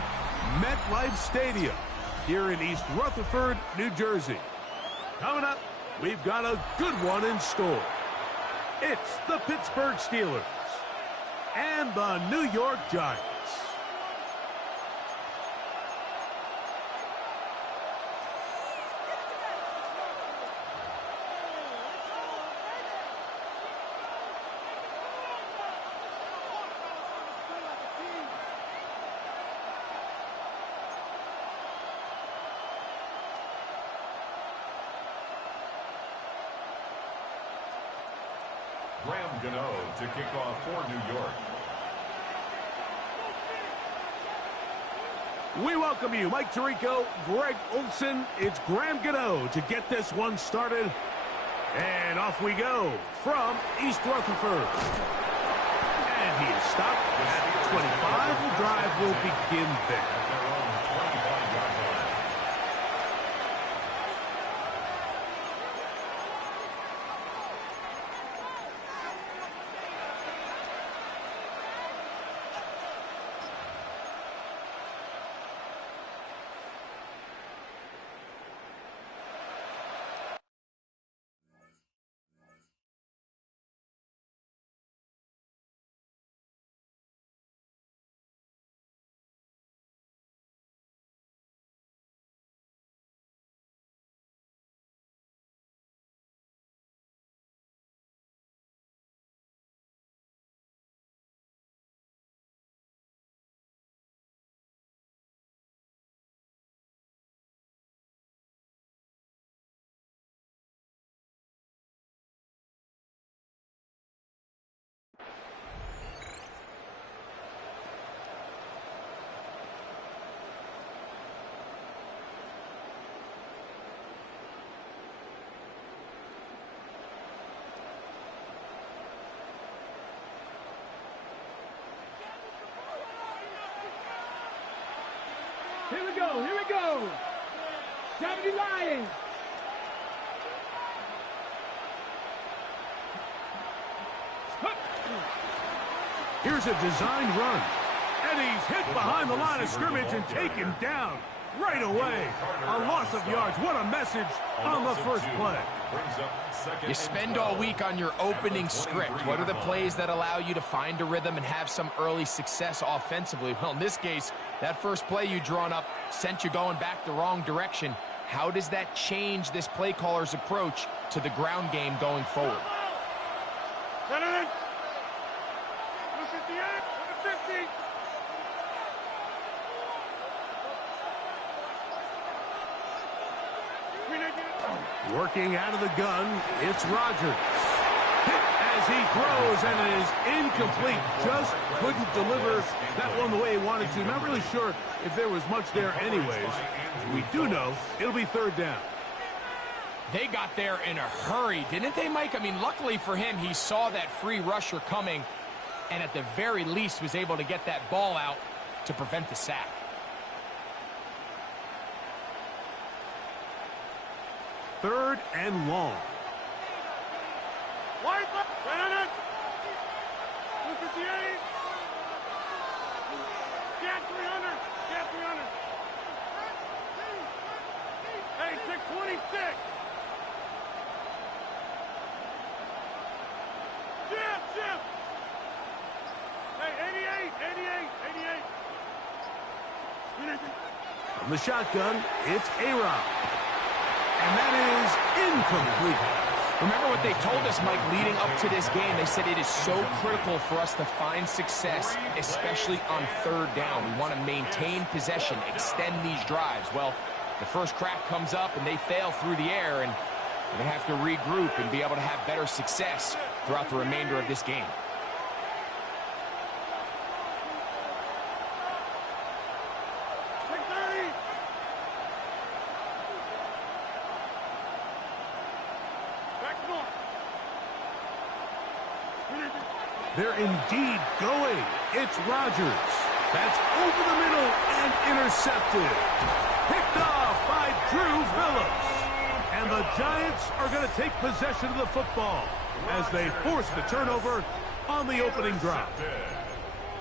MetLife Stadium here in East Rutherford, New Jersey. Coming up, we've got a good one in store. It's the Pittsburgh Steelers and the New York Giants. To kick off for New York. We welcome you, Mike Tirico, Greg Olson. It's Graham Gano to get this one started. And off we go from East Rutherford. And he is stopped at 25. The drive will begin there. Here we go, here we go. 70 Lions. Here's a designed run. And he's hit behind the line of scrimmage and taken down right away. A loss of yards. What a message on the first play. You spend all week on your opening script. What are the plays that allow you to find a rhythm and have some early success offensively? Well, in this case, that first play you drawn up sent you going back the wrong direction. How does that change this play caller's approach to the ground game going forward? Working out of the gun, it's Rodgers. Hit as he throws, and it is incomplete. Just couldn't deliver that one the way he wanted to. Not really sure if there was much there anyways. We do know it'll be third down. They got there in a hurry, didn't they, Mike? I mean, luckily for him, he saw that free rusher coming, and at the very least was able to get that ball out to prevent the sack. Third and long. Wide left. Right on it. 258. Scat 300. Scat 300. Hey, take 26. Shift. Hey, 88. From the shotgun, it's A-Rod. And that is incomplete. Remember what they told us, Mike, leading up to this game. They said it is so critical for us to find success, especially on third down. We want to maintain possession, extend these drives. Well, the first crack comes up, and they fail through the air, and they have to regroup and be able to have better success throughout the remainder of this game. They're indeed going. It's Rodgers. That's over the middle and intercepted. Picked off by Drew Phillips. And the Giants are going to take possession of the football as they force the turnover on the opening drive.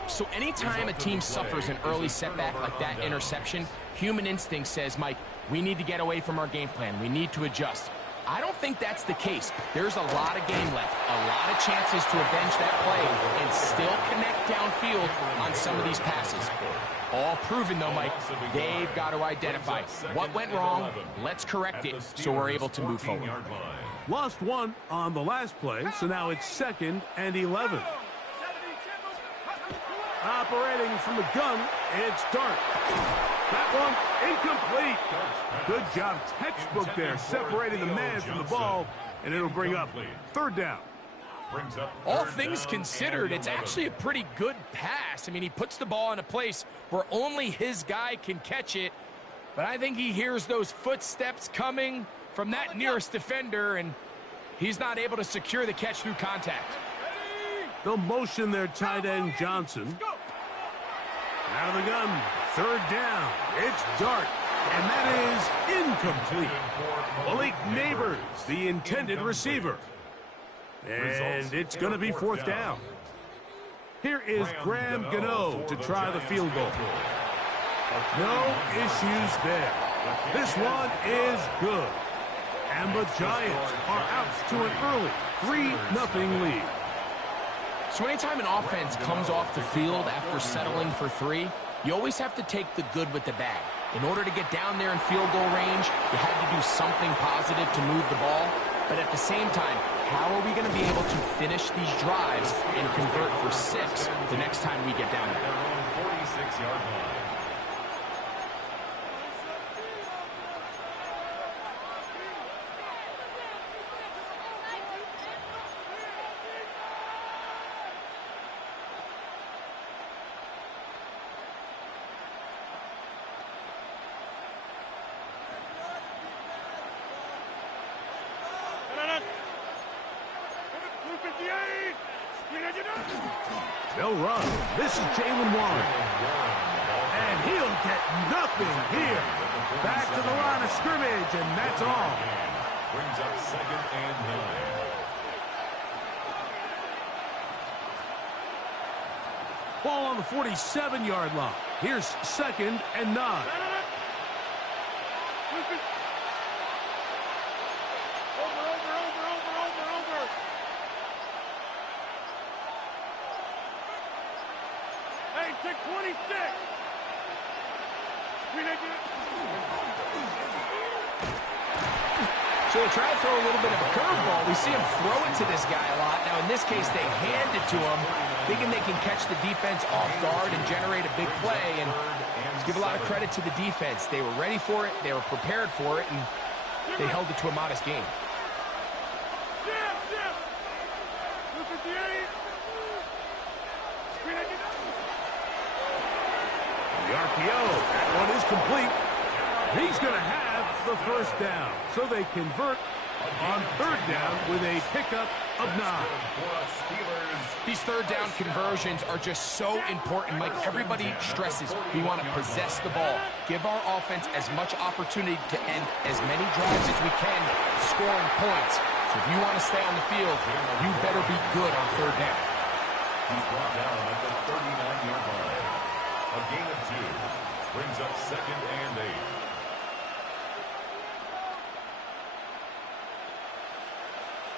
So anytime a team suffers an early setback like that interception, human instinct says, Mike, we need to get away from our game plan. We need to adjust. I don't think that's the case. There's a lot of game left, a lot of chances to avenge that play and still connect downfield on some of these passes. All proven, though, Mike, they've got to identify what went wrong, let's correct it, so we're able to move forward. Lost one on the last play, so now it's 2nd and 11. Operating from the gun, it's Dart. That one incomplete. Good job, textbook there, separating the man from the ball, and it'll bring up 3rd down. All things considered, it's actually a pretty good pass. I mean, he puts the ball in a place where only his guy can catch it, but I think he hears those footsteps coming from that nearest defender, and he's not able to secure the catch through contact. They'll motion their tight end, Johnson. Out of the gun, 3rd down. It's Dart, and that is incomplete. Malik Neighbors, the intended receiver. And it's going to be 4th down. Here is Graham Gano to try the field goal. No issues there. This one is good. And the Giants are out to an early 3-0 lead. So anytime an offense comes off the field after settling for 3, you always have to take the good with the bad. In order to get down there in field goal range, you had to do something positive to move the ball. But at the same time, how are we going to be able to finish these drives and convert for 6 the next time we get down there? 46-yard line. They'll run. This is Jalen Warren. And he'll get nothing here. Back to the line of scrimmage, and that's all. Brings up 2nd and 9. Ball on the 47-yard line. Here's 2nd and 9. Take 26. So they try to throw a little bit of a curveball. We see him throw it to this guy a lot. Now, in this case, they hand it to him, thinking they can catch the defense off guard and generate a big play. And let's give a lot of credit to the defense. They were ready for it, they were prepared for it, and they held it to a modest game. The RPO, that one is complete. He's going to have the 1st down. So they convert on 3rd down with a pickup of 9. These 3rd down conversions are just so important. Like everybody stresses, we want to possess the ball. Give our offense as much opportunity to end as many drives as we can, scoring points. So if you want to stay on the field, you better be good on 3rd down. He's brought down at the 39-yard line. A gain of 2 brings up 2nd and 8.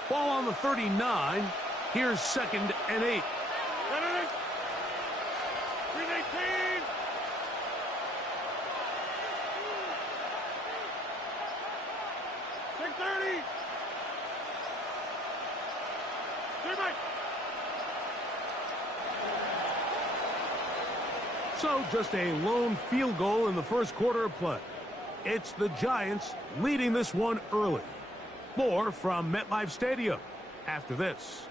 Ball on the 39. Here's 2nd and 8. 318. Take 30. So just a lone field goal in the 1st quarter of play. It's the Giants leading this one early. More from MetLife Stadium after this.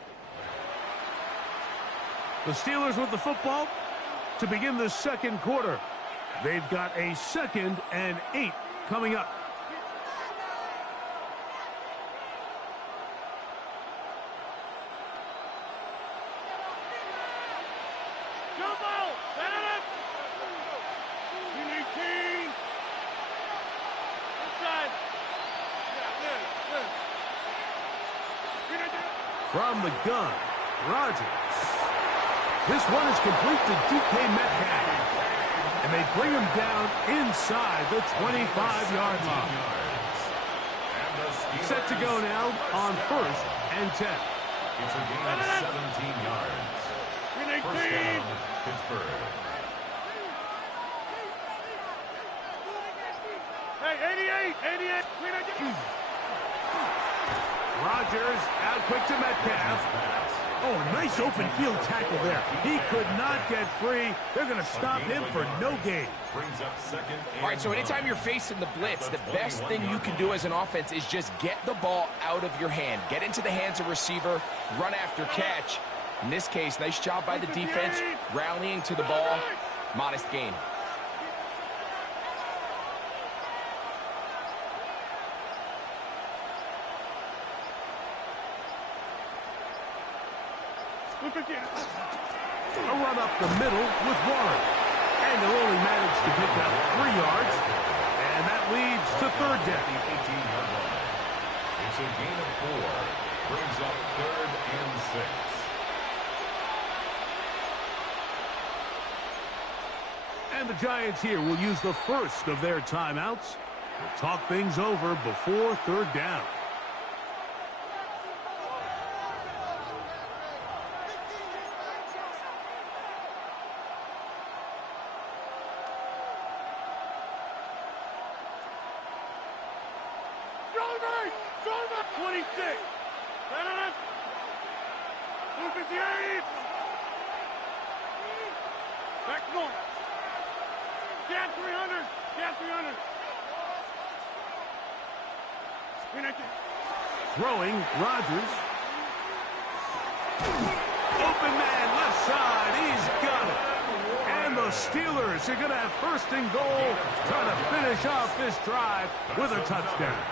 The Steelers with the football to begin the 2nd quarter. They've got a 2nd and 8 coming up. From the gun, Rodgers. This one is complete to DK Metcalf. And they bring him down inside the 25-yard line. Set to go now on 1st and 10. It's a gain of 17 yards. First down, Pittsburgh. Hey, 88. Rodgers out quick to Metcalf. Oh, a nice open field tackle there. He could not get free. They're going to stop him for no gain. All right, so anytime you're facing the blitz, the best thing you can do as an offense is just get the ball out of your hand. Get into the hands of receiver, run after catch. In this case, nice job by the defense, rallying to the ball. Modest gain. A run up the middle with Warren. And they'll only manage to pick up 3 yards. And that leads to 3rd down. It's a gain of 4. Brings up 3rd and 6. And the Giants here will use the first of their timeouts. We'll talk things over before 3rd down. Throwing, Rodgers. Open man, left side, he's got it. And the Steelers are going to have 1st and goal, trying to finish off this drive with a touchdown.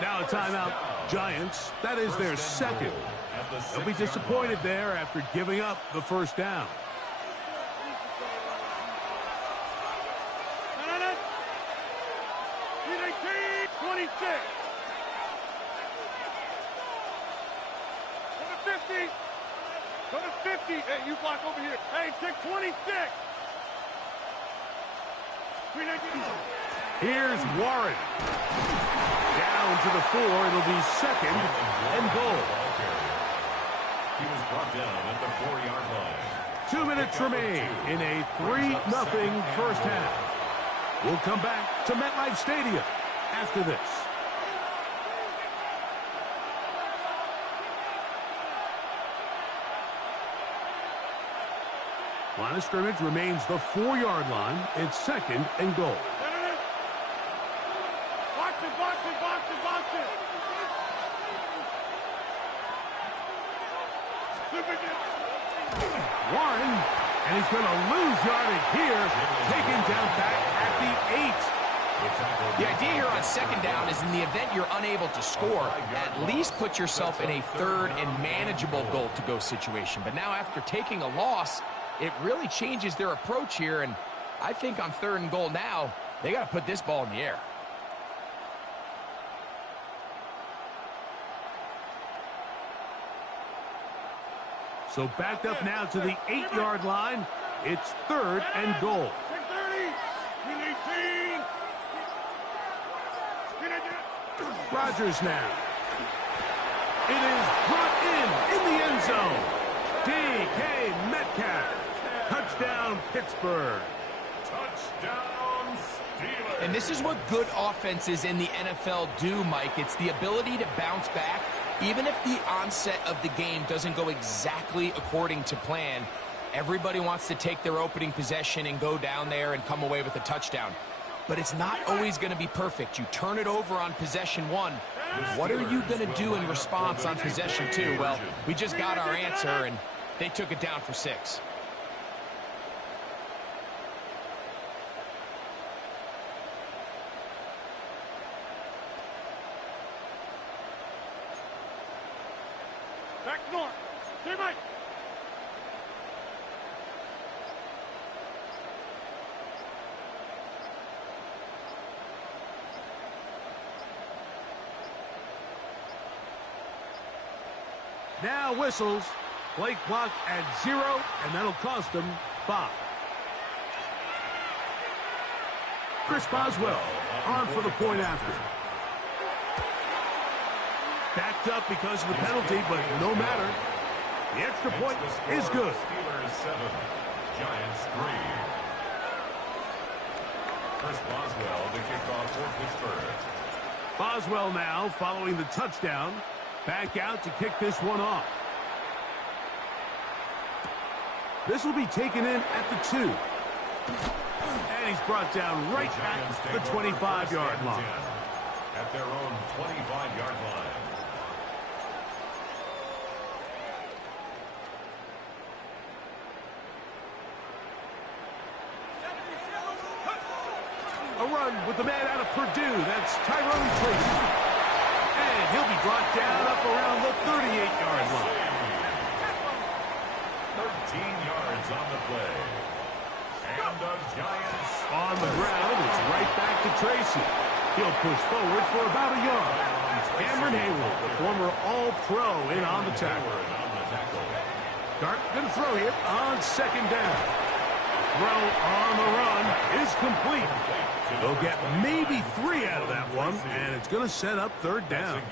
Now a timeout, Giants. That is their 2nd. They'll be disappointed there after giving up the 1st down. Go to 50. Hey, you block over here. Hey, take 26. Here's Warren. Down to the 4. It'll be 2nd and goal. He was brought down at the 4-yard line. 2 minutes remain in a 3-0 first half. We'll come back to MetLife Stadium after this. Line of scrimmage remains the 4-yard line. It's 2nd and goal. Box it. Warren, and he's going to lose yardage here. Taken down back at the 8. The idea here on 2nd down is in the event you're unable to score, at least put yourself in a 3rd and manageable goal-to-go situation. But now after taking a loss, it really changes their approach here, and I think on 3rd and goal now, they got to put this ball in the air. So backed up now to the 8-yard line. It's 3rd and goal. Rodgers now. It is brought in the end zone. DK Metcalf. Touchdown, Pittsburgh. Touchdown, Steelers. And this is what good offenses in the NFL do, Mike. It's the ability to bounce back. Even if the onset of the game doesn't go exactly according to plan, everybody wants to take their opening possession and go down there and come away with a touchdown. But it's not always going to be perfect. You turn it over on possession 1. What are you going to do in response on possession 2? Well, we just got our answer, and they took it down for 6. Back north. Stay right. Now whistles. Play clock at 0, and that'll cost them 5. Chris Boswell on for the point after. Backed up because of the penalty, but no matter. The extra point is good. Steelers 7, Giants 3. Chris Boswell, the kickoff for Pittsburgh. Boswell now following the touchdown. Back out to kick this one off. This will be taken in at the 2. And he's brought down right at the 25-yard line. At their own 25-yard line. A run with the man out of Purdue. That's Tyrone Tracy. And he'll be brought down up around the 38-yard line. 13 yards on the play. And the Giants on the ground. It's right back to Tracy. He'll push forward for about a yard. Cameron Hayward, the former All-Pro, in on the tackle. Dart going to throw here on second down. Throw on the run is complete. They'll get maybe 3 out of that one, and it's going to set up third down.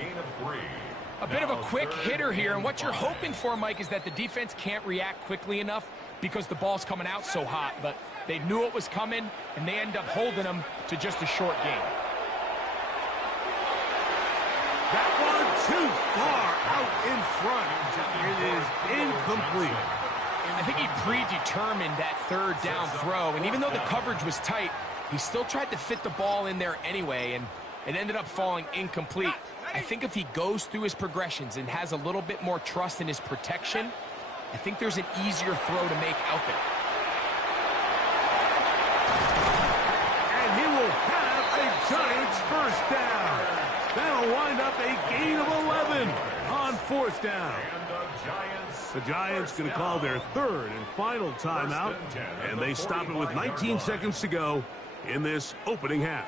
A bit of a quick hitter here, and what you're hoping for, Mike, is that the defense can't react quickly enough because the ball's coming out so hot, but they knew it was coming, and they end up holding them to just a short game. That one too far out in front. It is incomplete. I think he predetermined that third down throw, and even though the coverage was tight, he still tried to fit the ball in there anyway, and it ended up falling incomplete. I think if he goes through his progressions and has a little bit more trust in his protection, I think there's an easier throw to make out there. And he will have a Giants first down. That'll wind up a gain of 11 on fourth down. The Giants going to call their third and final timeout, and they stop it with 19 seconds to go in this opening half.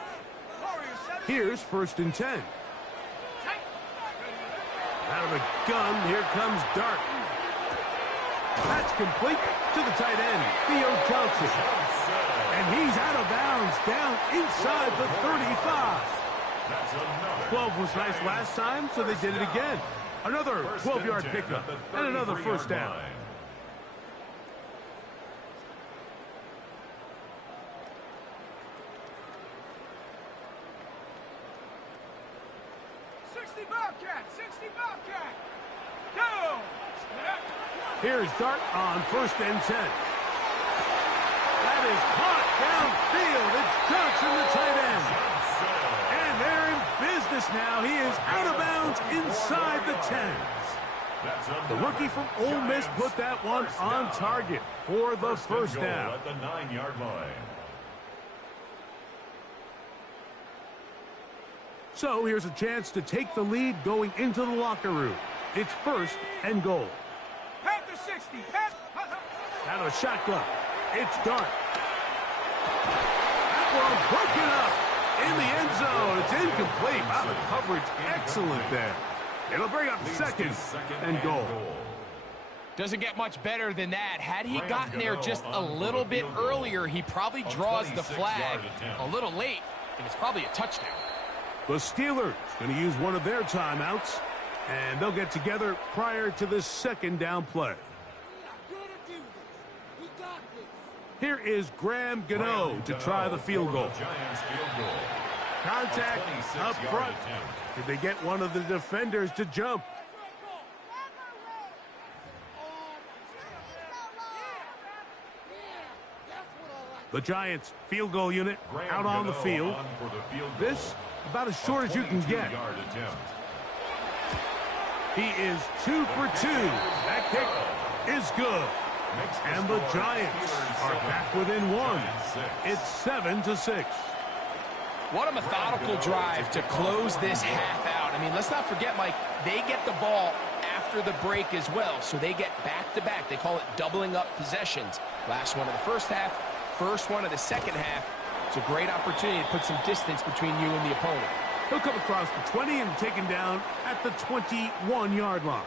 Here's first and 10. Out of the gun, here comes Dart. That's complete to the tight end, Theo Johnson. And he's out of bounds down inside the 35. 12 was nice last time, so they did it again. Another 12-yard pickup and another first down. Here's Dart on first and 10. That is caught downfield. It's Johnson, the tight end. And they're in business now. He is out of bounds inside the 10. The rookie from Ole Miss put that one on target for the first down. At the 9-yard line. So here's a chance to take the lead going into the locker room. It's first and goal. Panther 60. Out of a shotgun. It's Dart. That one broken up in the end zone. It's incomplete. Wow, the coverage excellent there. It'll bring up second and goal. Doesn't get much better than that. Had he gotten there just a little bit earlier, he probably draws the flag a little late, and it's probably a touchdown. The Steelers going to use one of their timeouts, and they'll get together prior to the second down play. Here is Graham Gano to try the field goal. Contact up front. Did they get one of the defenders to jump? The Giants field goal unit out on the field. This about as short as you can get. He is 2 for 2. That kick is good. And the Giants are back within 1. It's 7-6. What a methodical drive to close this half out. I mean, let's not forget, Mike, they get the ball after the break as well, so they get back-to-back. They call it doubling up possessions. Last one of the first half, first one of the second half. It's a great opportunity to put some distance between you and the opponent. He'll come across the 20 and taken down at the 21-yard line.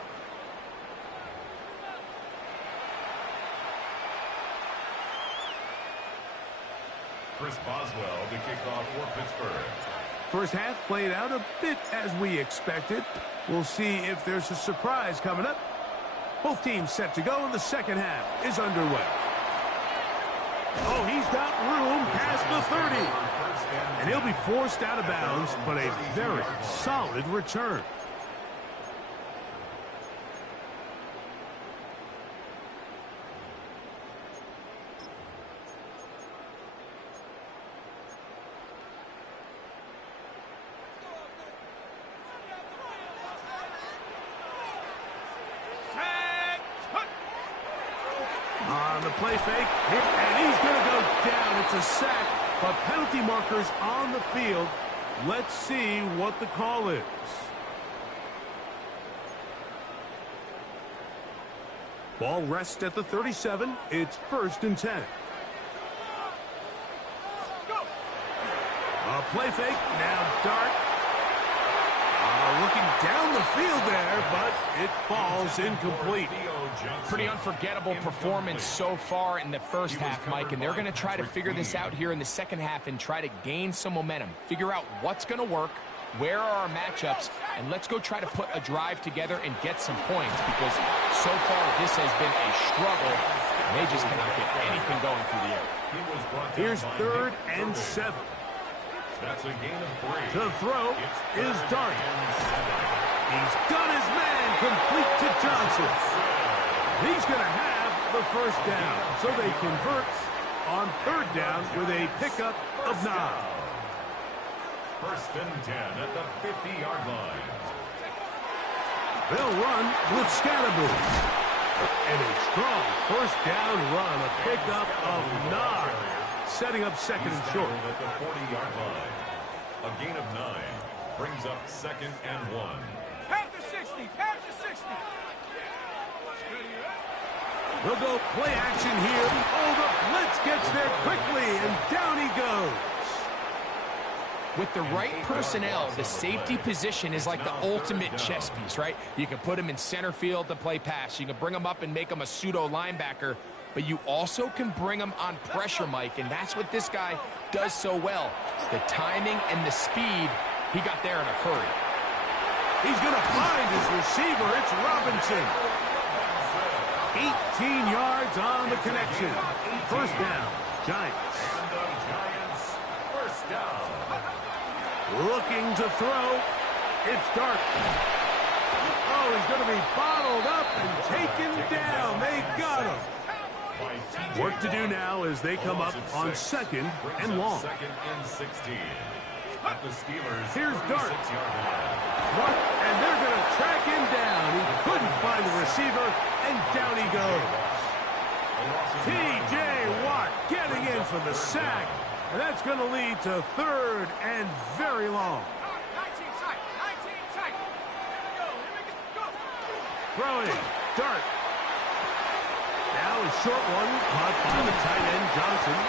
Chris Boswell to kick off for Pittsburgh. First half played out a bit as we expected. We'll see if there's a surprise coming up. Both teams set to go, and the second half is underway. Oh, he's got room past the 30. And he'll be forced out of bounds, but a very solid return. On the play fake, and he's going to go down. It's a sack, but penalty markers on the field. Let's see what the call is. Ball rests at the 37. It's 1st and 10. A play fake, now Dart. Looking down the field there, but it falls incomplete. Pretty unforgettable performance so far in the first half, Mike, and they're going to try to figure this out here in the second half and try to gain some momentum, figure out what's going to work, where are our matchups, and let's go try to put a drive together and get some points, because so far this has been a struggle, and they just cannot get anything going through the air. Here's 3rd and 7. That's a gain of 3. To throw is Dart. He's got his man complete to Johnson. He's going to have the first down, so they convert on 3rd down with a pickup of 9. 1st and 10 at the 50-yard line. They'll run with Scatterboot. And a strong 1st down run, a pickup of 9. Setting up 2nd and short. At the 40-yard line. A gain of 9 brings up 2nd and 1. Past the 60, past the 60. They'll go play action here. Oh, the blitz gets there quickly, and down he goes. With the right personnel, the safety position is like the ultimate chess piece, right? You can put him in center field to play pass. You can bring him up and make him a pseudo linebacker, but you also can bring him on pressure, Mike, and that's what this guy does so well. The timing and the speed, he got there in a hurry. He's going to find his receiver. It's Robinson. 18 yards on the connection. 1st down, Giants. And the Giants, 1st down. Looking to throw. It's Dart. Oh, he's going to be bottled up and taken down. They got him. Work to do now as they come up on 2nd and long. 2nd and 16. At the Steelers, Here's Dart. 36-yard line. And they're going to track him down. He couldn't find the receiver, and down he goes. T.J. Watt getting in for the sack, and that's going to lead to 3rd and very long. 19 tight, 19 tight. Here we go. Throwing, Dart. Now a short one caught by the tight end, Johnson.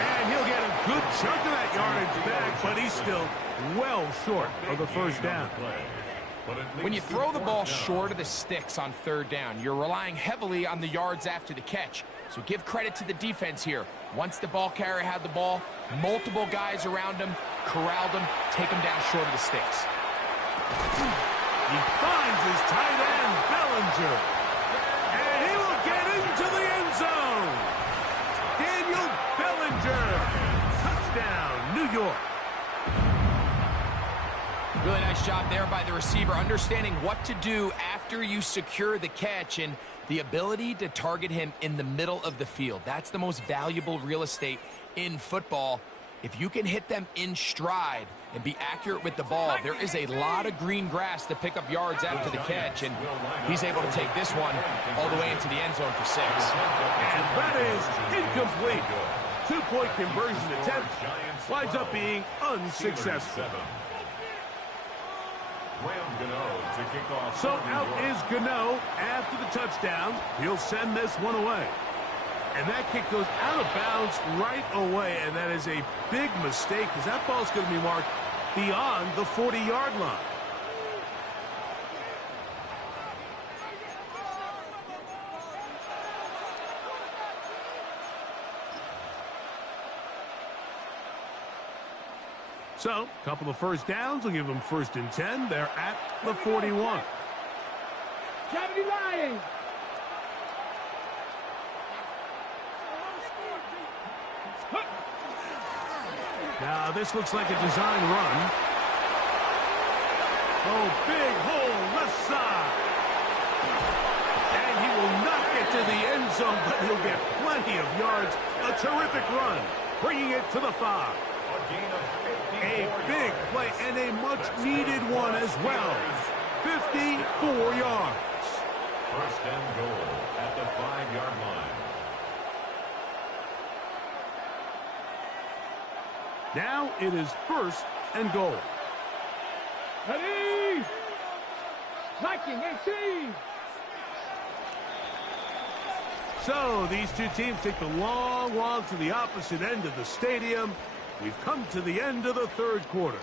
And he'll get a good chunk of that yardage back, but he's still well short of the 1st down. When you throw the ball short of the sticks on 3rd down, you're relying heavily on the yards after the catch. So give credit to the defense here. Once the ball carrier had the ball, multiple guys around him, corralled him, take him down short of the sticks. He finds his tight end, Bellinger. And he will get into the end zone. Daniel Bellinger. Touchdown, New York. Really nice job there by the receiver, understanding what to do after you secure the catch and the ability to target him in the middle of the field. That's the most valuable real estate in football. If you can hit them in stride and be accurate with the ball, there is a lot of green grass to pick up yards after the catch, and he's able to take this one all the way into the end zone for 6. And that is incomplete. 2-point conversion attempt winds up being unsuccessful. So out is Gano after the touchdown. He'll send this one away. And that kick goes out of bounds right away, and that is a big mistake because that ball's going to be marked beyond the 40-yard line. So, a couple of first downs will give them 1st and 10. They're at the 41. Now, this looks like a design run. Oh, big hole left side. And he will not get to the end zone, but he'll get plenty of yards. A terrific run, bringing it to the 5. A big play and a much-needed one as well. 54 yards. 1st and goal at the 5-yard line. Now it is 1st and goal. Ready! Liking AC! So these two teams take the long walk to the opposite end of the stadium. We've come to the end of the 3rd quarter.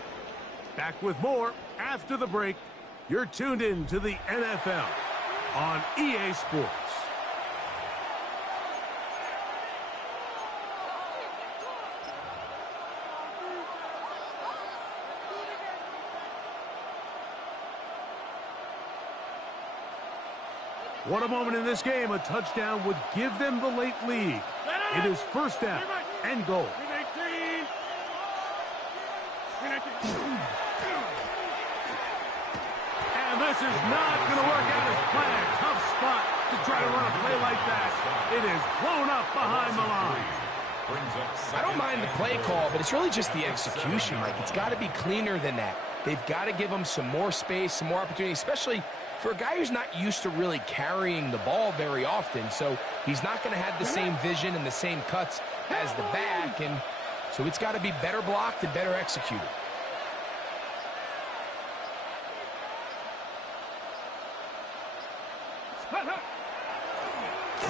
Back with more after the break. You're tuned in to the NFL on EA Sports. What a moment in this game. A touchdown would give them the late lead. It is 1st down and goal. And this is not going to work out as planned. Tough spot to try to run a play like that. It is blown up behind the line. I don't mind the play call, but it's really just the execution, Mike. It's got to be cleaner than that. They've got to give him some more space, some more opportunity, especially for a guy who's not used to really carrying the ball very often. So he's not going to have the same vision and the same cuts as the back, and so it's got to be better blocked and better executed.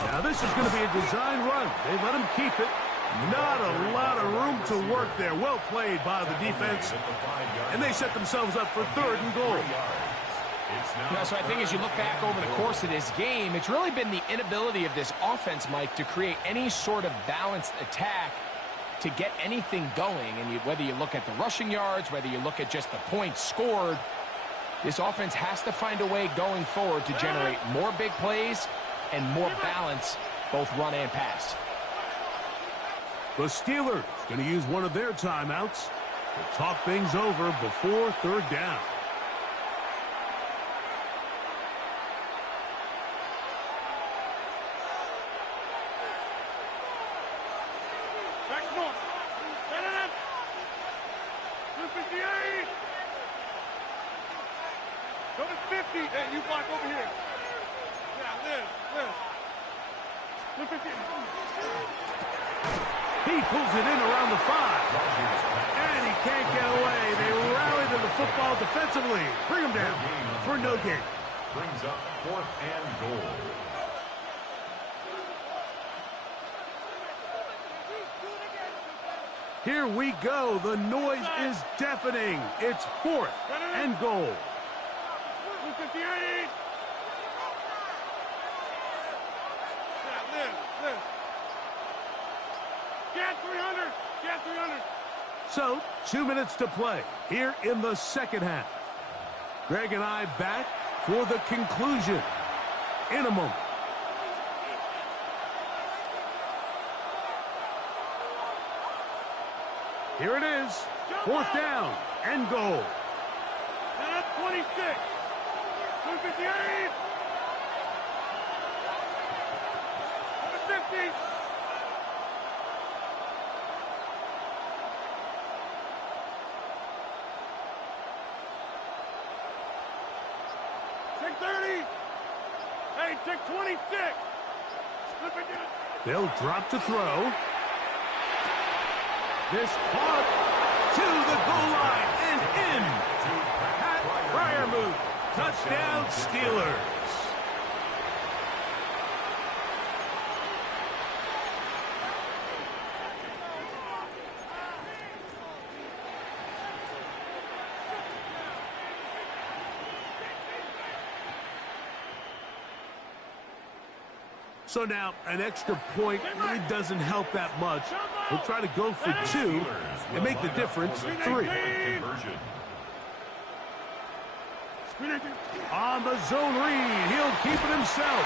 Now this is going to be a design run. They let him keep it. Not a lot of room to work there. Well played by the defense. And they set themselves up for 3rd and goal. So I think as you look back over the course of this game, it's really been the inability of this offense, Mike, to create any sort of balanced attack to get anything going. And whether you look at the rushing yards, whether you look at just the points scored, this offense has to find a way going forward to generate more big plays and more balance, both run and pass. The Steelers going to use one of their timeouts to talk things over before 3rd down. Go to 50. Hey, you block over here. Yeah, Liz. 50. He pulls it in around the 5. And he can't get away. They rally to the football defensively. Bring him down for no gain. Brings up 4th and goal. Here we go. The noise is deafening. It's 4th and goal. 58. Yeah, Liz. Get 300. Get 300. So, 2 minutes to play here in the 2nd half. Greg and I back for the conclusion in a moment. Here it is, 4th down and goal. And that's 26. 258. Number 50. Take 30. Hey, take 26. They'll drop to throw. This caught to the goal line and in. Pat Fryermuth. Touchdown Steelers. So now an extra point really doesn't help that much. He'll try to go for 2 and make the difference 3. On the zone read, he'll keep it himself.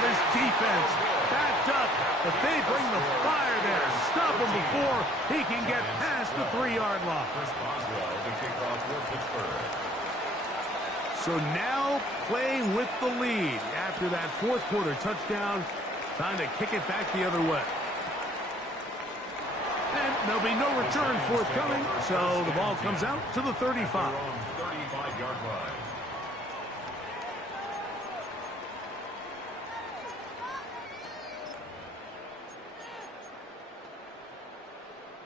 This defense backed up, but they bring the fire there. Stop him before he can get past the 3-yard line. So now playing with the lead after that fourth quarter touchdown, time to kick it back the other way. And there'll be no return forthcoming, so the ball comes out to the 35. 35-yard line.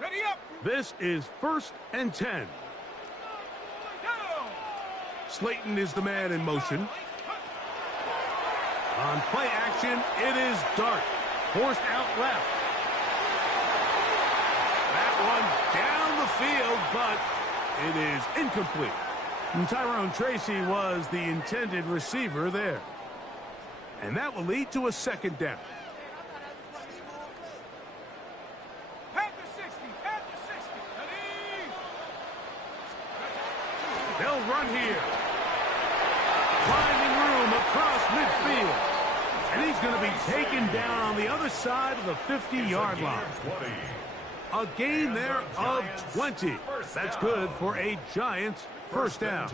Ready up. This is 1st and 10. Slayton is the man in motion. On play action, it is Dart. Forced out left. That one down the field, but it is incomplete. And Tyrone Tracy was the intended receiver there. And that will lead to a 2nd down. They'll run here. Finding room across midfield. And he's going to be taken down on the other side of the 50-yard line. A gain there of 20. That's good for a Giants first down.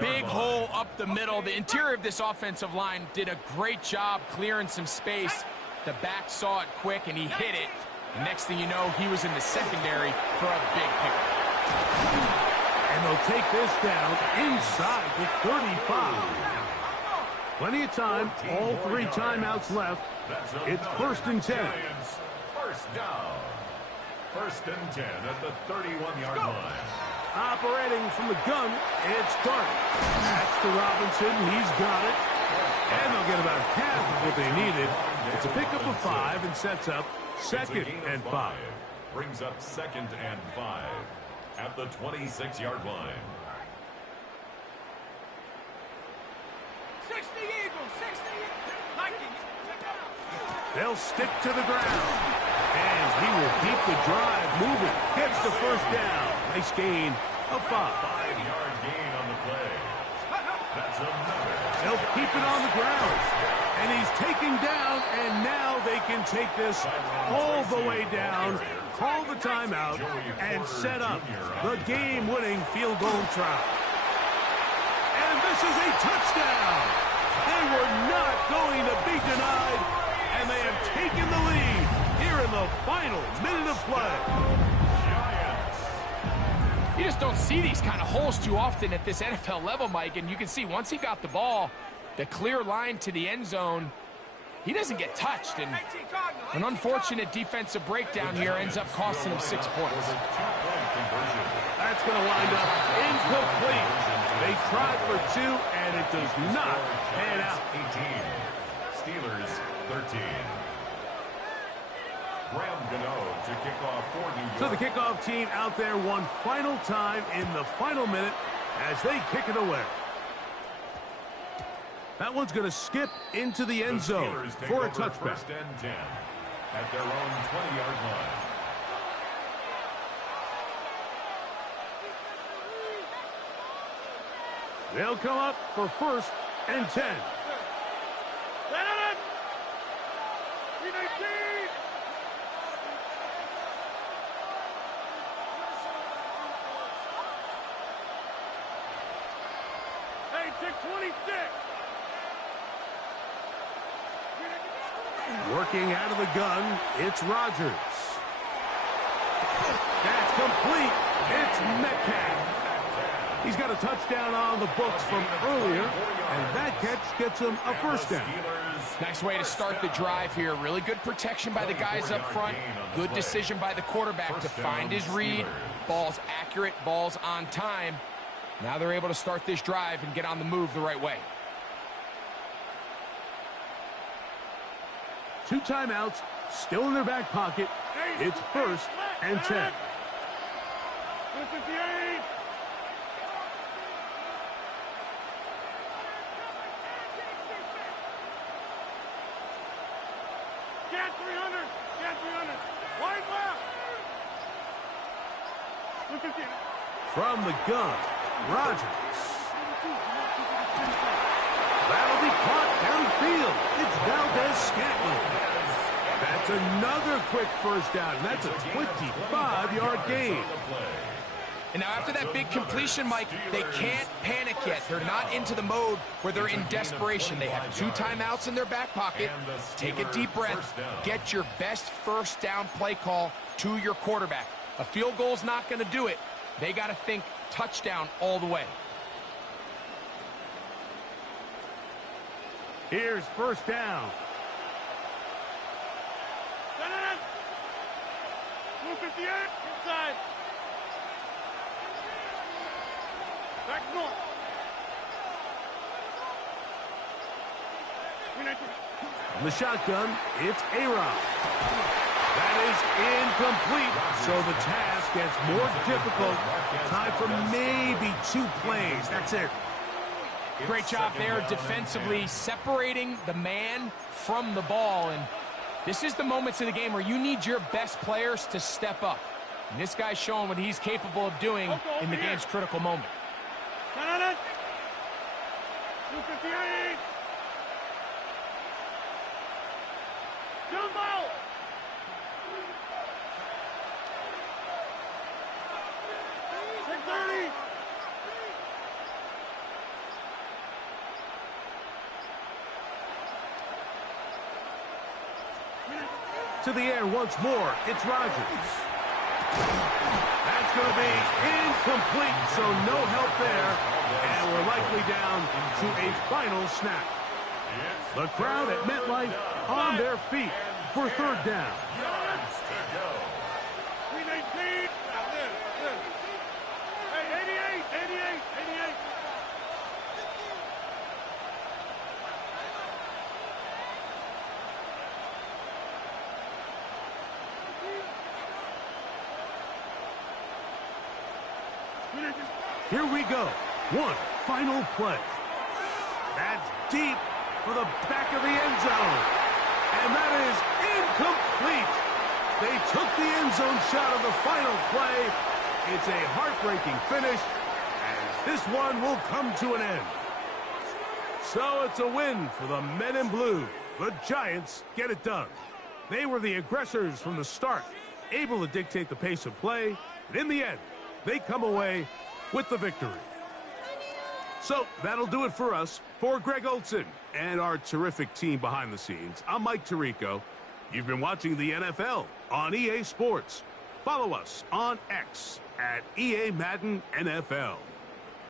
Big hole up the middle. The interior of this offensive line did a great job clearing some space. The back saw it quick, and he hit it. And next thing you know, he was in the secondary for a big pickup. And they'll take this down inside the 35. Plenty of time. All 3 timeouts left. It's 1st and 10. First down. 1st and 10 at the 31-yard line. Operating from the gun, it's Dart. That's to Robinson. He's got it. And they'll get about half of what they needed. It's a pickup of 5 and sets up 2nd and 5. Brings up 2nd and 5 at the 26-yard line. 60 Eagles, 60 Vikings. They'll stick to the ground. And he will keep the drive moving. Gets the first down. Nice gain of 5. 5-yard gain on the play. That's another. They'll keep it on the ground. And he's taken down, and now they can take this all the way down, call the timeout, and set up the game-winning field goal try. And this is a touchdown. They were not going to be denied, and they have taken the lead here in the final minute of play. You just don't see these kind of holes too often at this NFL level, Mike, and you can see once he got the ball, the clear line to the end zone, he doesn't get touched, and an unfortunate defensive breakdown here ends up costing him 6 points. That's going to wind up incomplete. They tried for 2, and it does not pan out. 18. Steelers 13. Graham Gano to kick off for New York. So the kickoff team out there one final time in the final minute as they kick it away. That one's going to skip into the end zone for a touchback. 1st and 10 at their own 20-yard line. They'll come up for 1st and 10. Hey, 26. Working out of the gun, it's Rodgers. That's complete. It's Metcalf. He's got a touchdown on the books from earlier, and that catch gets him a first down. Nice way to start the drive here. Really good protection by the guys up front. Good decision by the quarterback to find his read. Ball's accurate, ball's on time. Now they're able to start this drive and get on the move the right way. 2 timeouts, still in their back pocket. It's 1st and 10. Get 300. Get 300. Wide left. Look at that. From the gun, Rodgers. That'll be caught downfield. It's Valdez-Scantling. That's another quick first down, and that's a 25-yard gain. And now after that big completion, Mike, they can't panic yet. They're not into the mode where they're in desperation. They have 2 timeouts in their back pocket. Take a deep breath. Get your best first down play call to your quarterback. A field goal's not going to do it. They got to think touchdown all the way. Here's first down. 258. Inside. Back north. From the shotgun, it's A-Rod. That is incomplete, so the task gets more difficult. Time for maybe 2 plays. That's it. Great job there defensively, separating the man from the ball. And this is the moments of the game where you need your best players to step up. And this guy's showing what he's capable of doing in the game's critical moment. 258. Jump out. To the air once more, it's Rodgers. That's going to be incomplete, so no help there. And we're likely down to a final snap. The crowd at MetLife on their feet for third down. Hey, 88. Here we go. One final play. That's deep for the back of the end zone. And that is incomplete. They took the end zone shot of the final play. It's a heartbreaking finish, and this one will come to an end. So it's a win for the men in blue. The Giants get it done. They were the aggressors from the start, able to dictate the pace of play, and in the end, they come away with the victory. So that'll do it for us. For Greg Olson and our terrific team behind the scenes, I'm Mike Tirico. You've been watching the NFL on EA Sports. Follow us on X at EA Madden NFL.